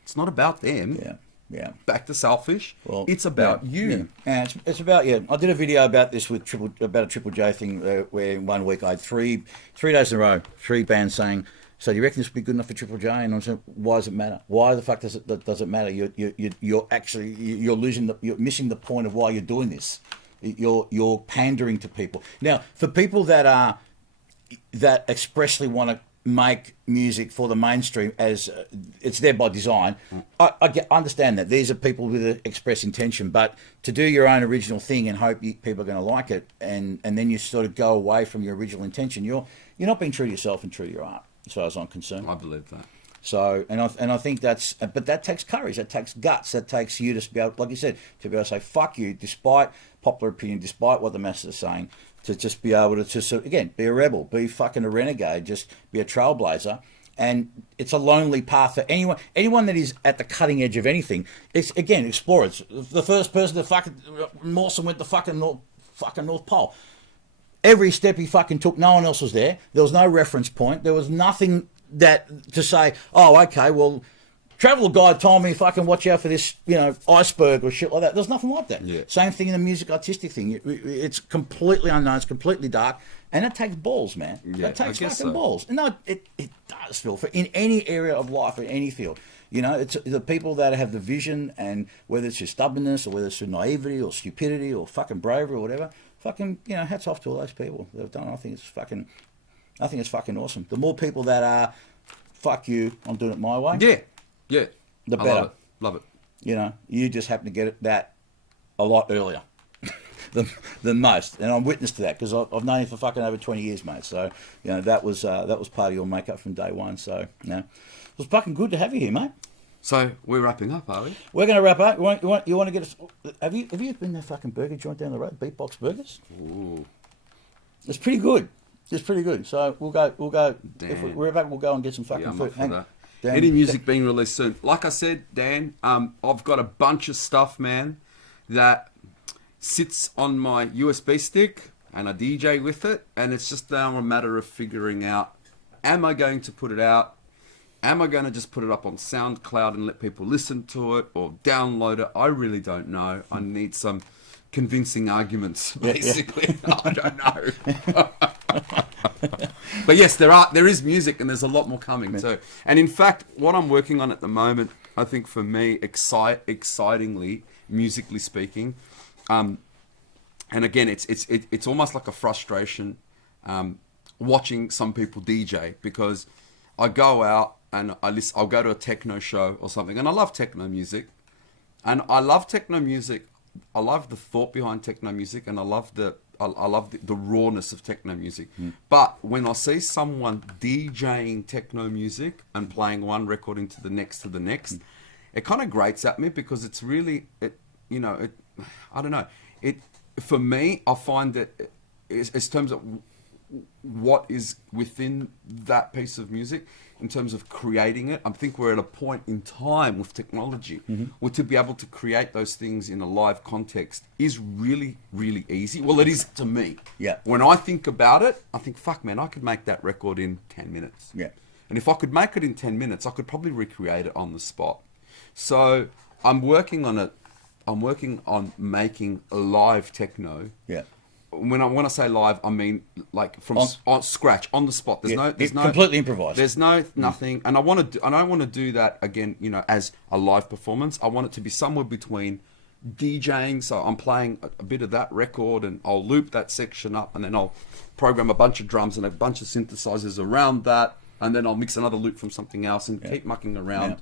It's not about them. Yeah. Yeah. Back to selfish. Well, it's about you. Yeah. And it's about, I did a video about this about a Triple J thing where in 1 week I had three days in a row, 3 bands saying, so do you reckon this would be good enough for Triple J? And I'm saying, why does it matter? Why the fuck does it matter? You're actually, you're missing the point of why you're doing this. You're pandering to people. Now, for people that expressly want to make music for the mainstream, as it's there by design, I understand that. These are people with an express intention, but to do your own original thing and hope people are going to like it, and then you sort of go away from your original intention, you're not being true to yourself and true to your art, as far as I'm concerned. I believe that. So, and I think but that takes courage, that takes guts, that takes you to be able, like you said, to be able to say, fuck you, despite popular opinion, despite what the masses are saying, to just be able to sort of, again, be a rebel, be fucking a renegade, just be a trailblazer. And it's a lonely path for anyone that is at the cutting edge of anything. It's, again, explorers. The first person to fucking, Mawson went to fucking North Pole. Every step he fucking took, no one else was there. There was no reference point. There was nothing that to say, oh, okay, well, travel guide told me fucking watch out for this, iceberg or shit like that. There's nothing like that. Yeah. Same thing in the music artistic thing. It's completely unknown. It's completely dark, and it takes balls, man. Yeah, it takes I guess fucking so. balls. No, it does, Phil. In any area of life, in any field, it's the people that have the vision, and whether it's your stubbornness or whether it's your naivety or stupidity or fucking bravery or whatever. Fucking, hats off to all those people that have done it. I think it's fucking awesome. The more people that are, fuck you, I'm doing it my way. Yeah. The better. Love it. You just happen to get that a lot earlier than most, and I'm witness to that because I've known you for fucking over 20 years, mate. So that was part of your makeup from day one. So it was fucking good to have you here, mate. So we're wrapping up, are we? We're going to wrap up. You want to get us? Have you been to that fucking burger joint down the road, Beatbox Burgers? Ooh. It's pretty good. It's pretty good. So we'll go. Dan. If we're back, we'll go and get some fucking Yeah, I'm food. up for that. Any music being released soon. Like I said, Dan, I've got a bunch of stuff, man, that sits on my USB stick and I DJ with it, and it's just now a matter of figuring out, am I going to put it out? Am I going to just put it up on SoundCloud and let people listen to it or download it? I really don't know. I need some convincing arguments, basically. I don't know. But yes, there is music, and there's a lot more coming too. And in fact, what I'm working on at the moment, I think for me, excitingly, musically speaking, and again, it's almost like a frustration watching some people DJ, because I go out and I'll go to a techno show or something, and I love techno music, and I love techno music. I love the thought behind techno music, and I love the rawness of techno music. But when I see someone DJing techno music and playing one record into the next to the next, it kind of grates at me, because it's really, I don't know. For me, I find that in terms of what is within that piece of music, in terms of creating it. I think we're at a point in time with technology where to be able to create those things in a live context is really, really easy. Well, it is to me. Yeah. When I think about it, I think, fuck, man, I could make that record in 10 minutes. Yeah. And if I could make it in 10 minutes, I could probably recreate it on the spot. So I'm working on it. I'm working on making a live techno. Yeah. When I say live, I mean like from on scratch, on the spot. There's no completely improvised. There's nothing, and I want to. I don't want to do that again. You know, as a live performance. I want it to be somewhere between DJing. So I'm playing a bit of that record, and I'll loop that section up, and then I'll program a bunch of drums and a bunch of synthesizers around that, and then I'll mix another loop from something else and keep mucking around. Yeah.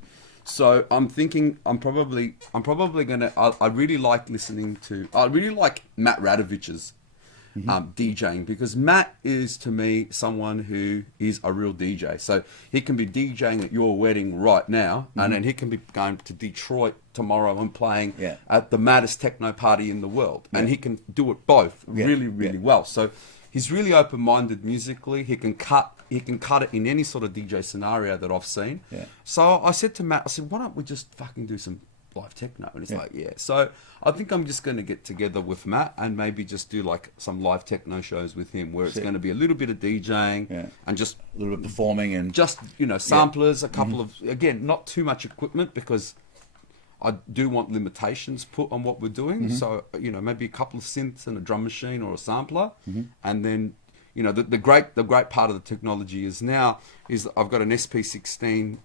So I'm thinking I'm probably gonna. I really like listening to. I really like Matt Radovich's DJing, because Matt is to me someone who is a real DJ. So he can be DJing at your wedding right now, and then he can be going to Detroit tomorrow and playing at the maddest techno party in the world, and he can do it both really well. So he's really open-minded musically. He can cut it in any sort of DJ scenario that I've seen. Yeah. So I said to Matt, I said, why don't we just fucking do some live techno? And he's like, yeah. So I think I'm just going to get together with Matt and maybe just do like some live techno shows with him, where it's going to be a little bit of DJing and just a little bit performing and just, you know, samplers, a couple of, again, not too much equipment, because I do want limitations put on what we're doing. So, you know, maybe a couple of synths and a drum machine or a sampler, and then, you know, the great part of the technology is I've got an SP16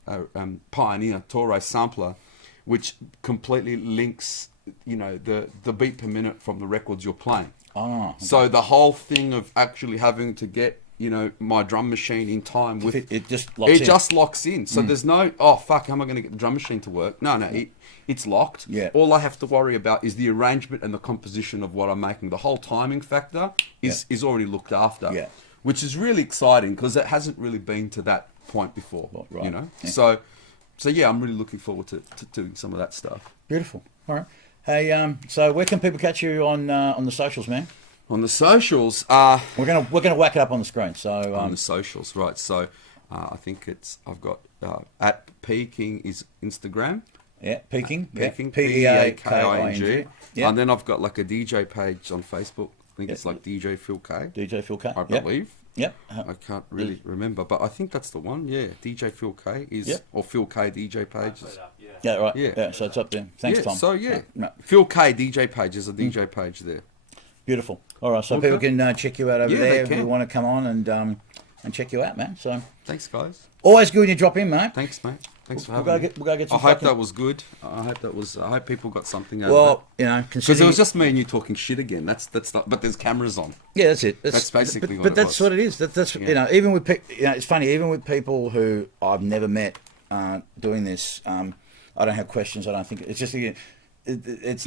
Pioneer Torres sampler, which completely links, you know, the beat per minute from the records you're playing. Oh, okay. So the whole thing of actually having to get, you know, my drum machine in time with it just locks in. So there's no, oh fuck, how am I going to get the drum machine to work? No, it's locked. Yeah. All I have to worry about is the arrangement and the composition of what I'm making. The whole timing factor is already looked after. Yeah. Which is really exciting, because it hasn't really been to that point before. Right. You know. Yeah. So yeah, I'm really looking forward to doing some of that stuff. Beautiful. All right. Hey, so where can people catch you on the socials, man? On the socials, we're gonna whack it up on the screen. So on the socials, right? So I think I've got at Peking is Instagram. Yeah, Peking, Peaking, yeah. And then I've got like a DJ page on Facebook. I think it's like DJ Phil K. DJ Phil K. I believe. Yep. I can't really remember, but I think that's the one. Yeah, DJ Phil K is, or Phil K DJ page. Yeah, right. Yeah, so it's up there. Thanks, Tom. So Phil K DJ page is a DJ page there. Beautiful. All right, so people can check you out over there if they you want to come on and check you out, man. So thanks, guys. Always good when you drop in, mate. Thanks, mate. Thanks for having me. We'll go get some. I hope that was good. I hope people got something out of Well, you know, because it was just me and you talking shit again. That's not. But there's cameras on. Yeah, that's it. That's basically what but it that's was. what it is. That's you know, even with you know, it's funny. Even with people who I've never met doing this, I don't have questions. I don't think it's just it's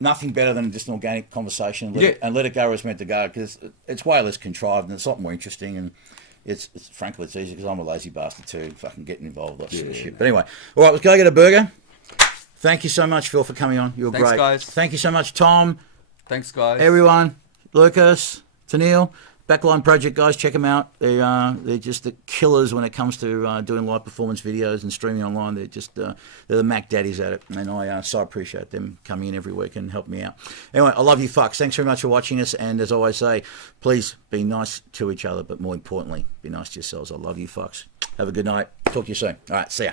nothing better than just an organic conversation. Let it go where it's meant to go, because it's way less contrived and it's a lot more interesting, and it's frankly it's easy because I'm a lazy bastard too, fucking getting involved with that sort of shit. But anyway, all right, let's go get a burger. Thank you so much, Phil, for coming on. You're Thanks, great. guys. Thank you so much, Tom. Thanks, guys. Everyone, Lucas, Tennille, Backline Project guys, check them out. They're just the killers when it comes to doing live performance videos and streaming online. They're just they're the Mac daddies at it, and I so appreciate them coming in every week and helping me out. Anyway, I love you fucks. Thanks very much for watching us, and as I always say, please be nice to each other, but more importantly, be nice to yourselves. I love you fucks. Have a good night. Talk to you soon. All right, see ya.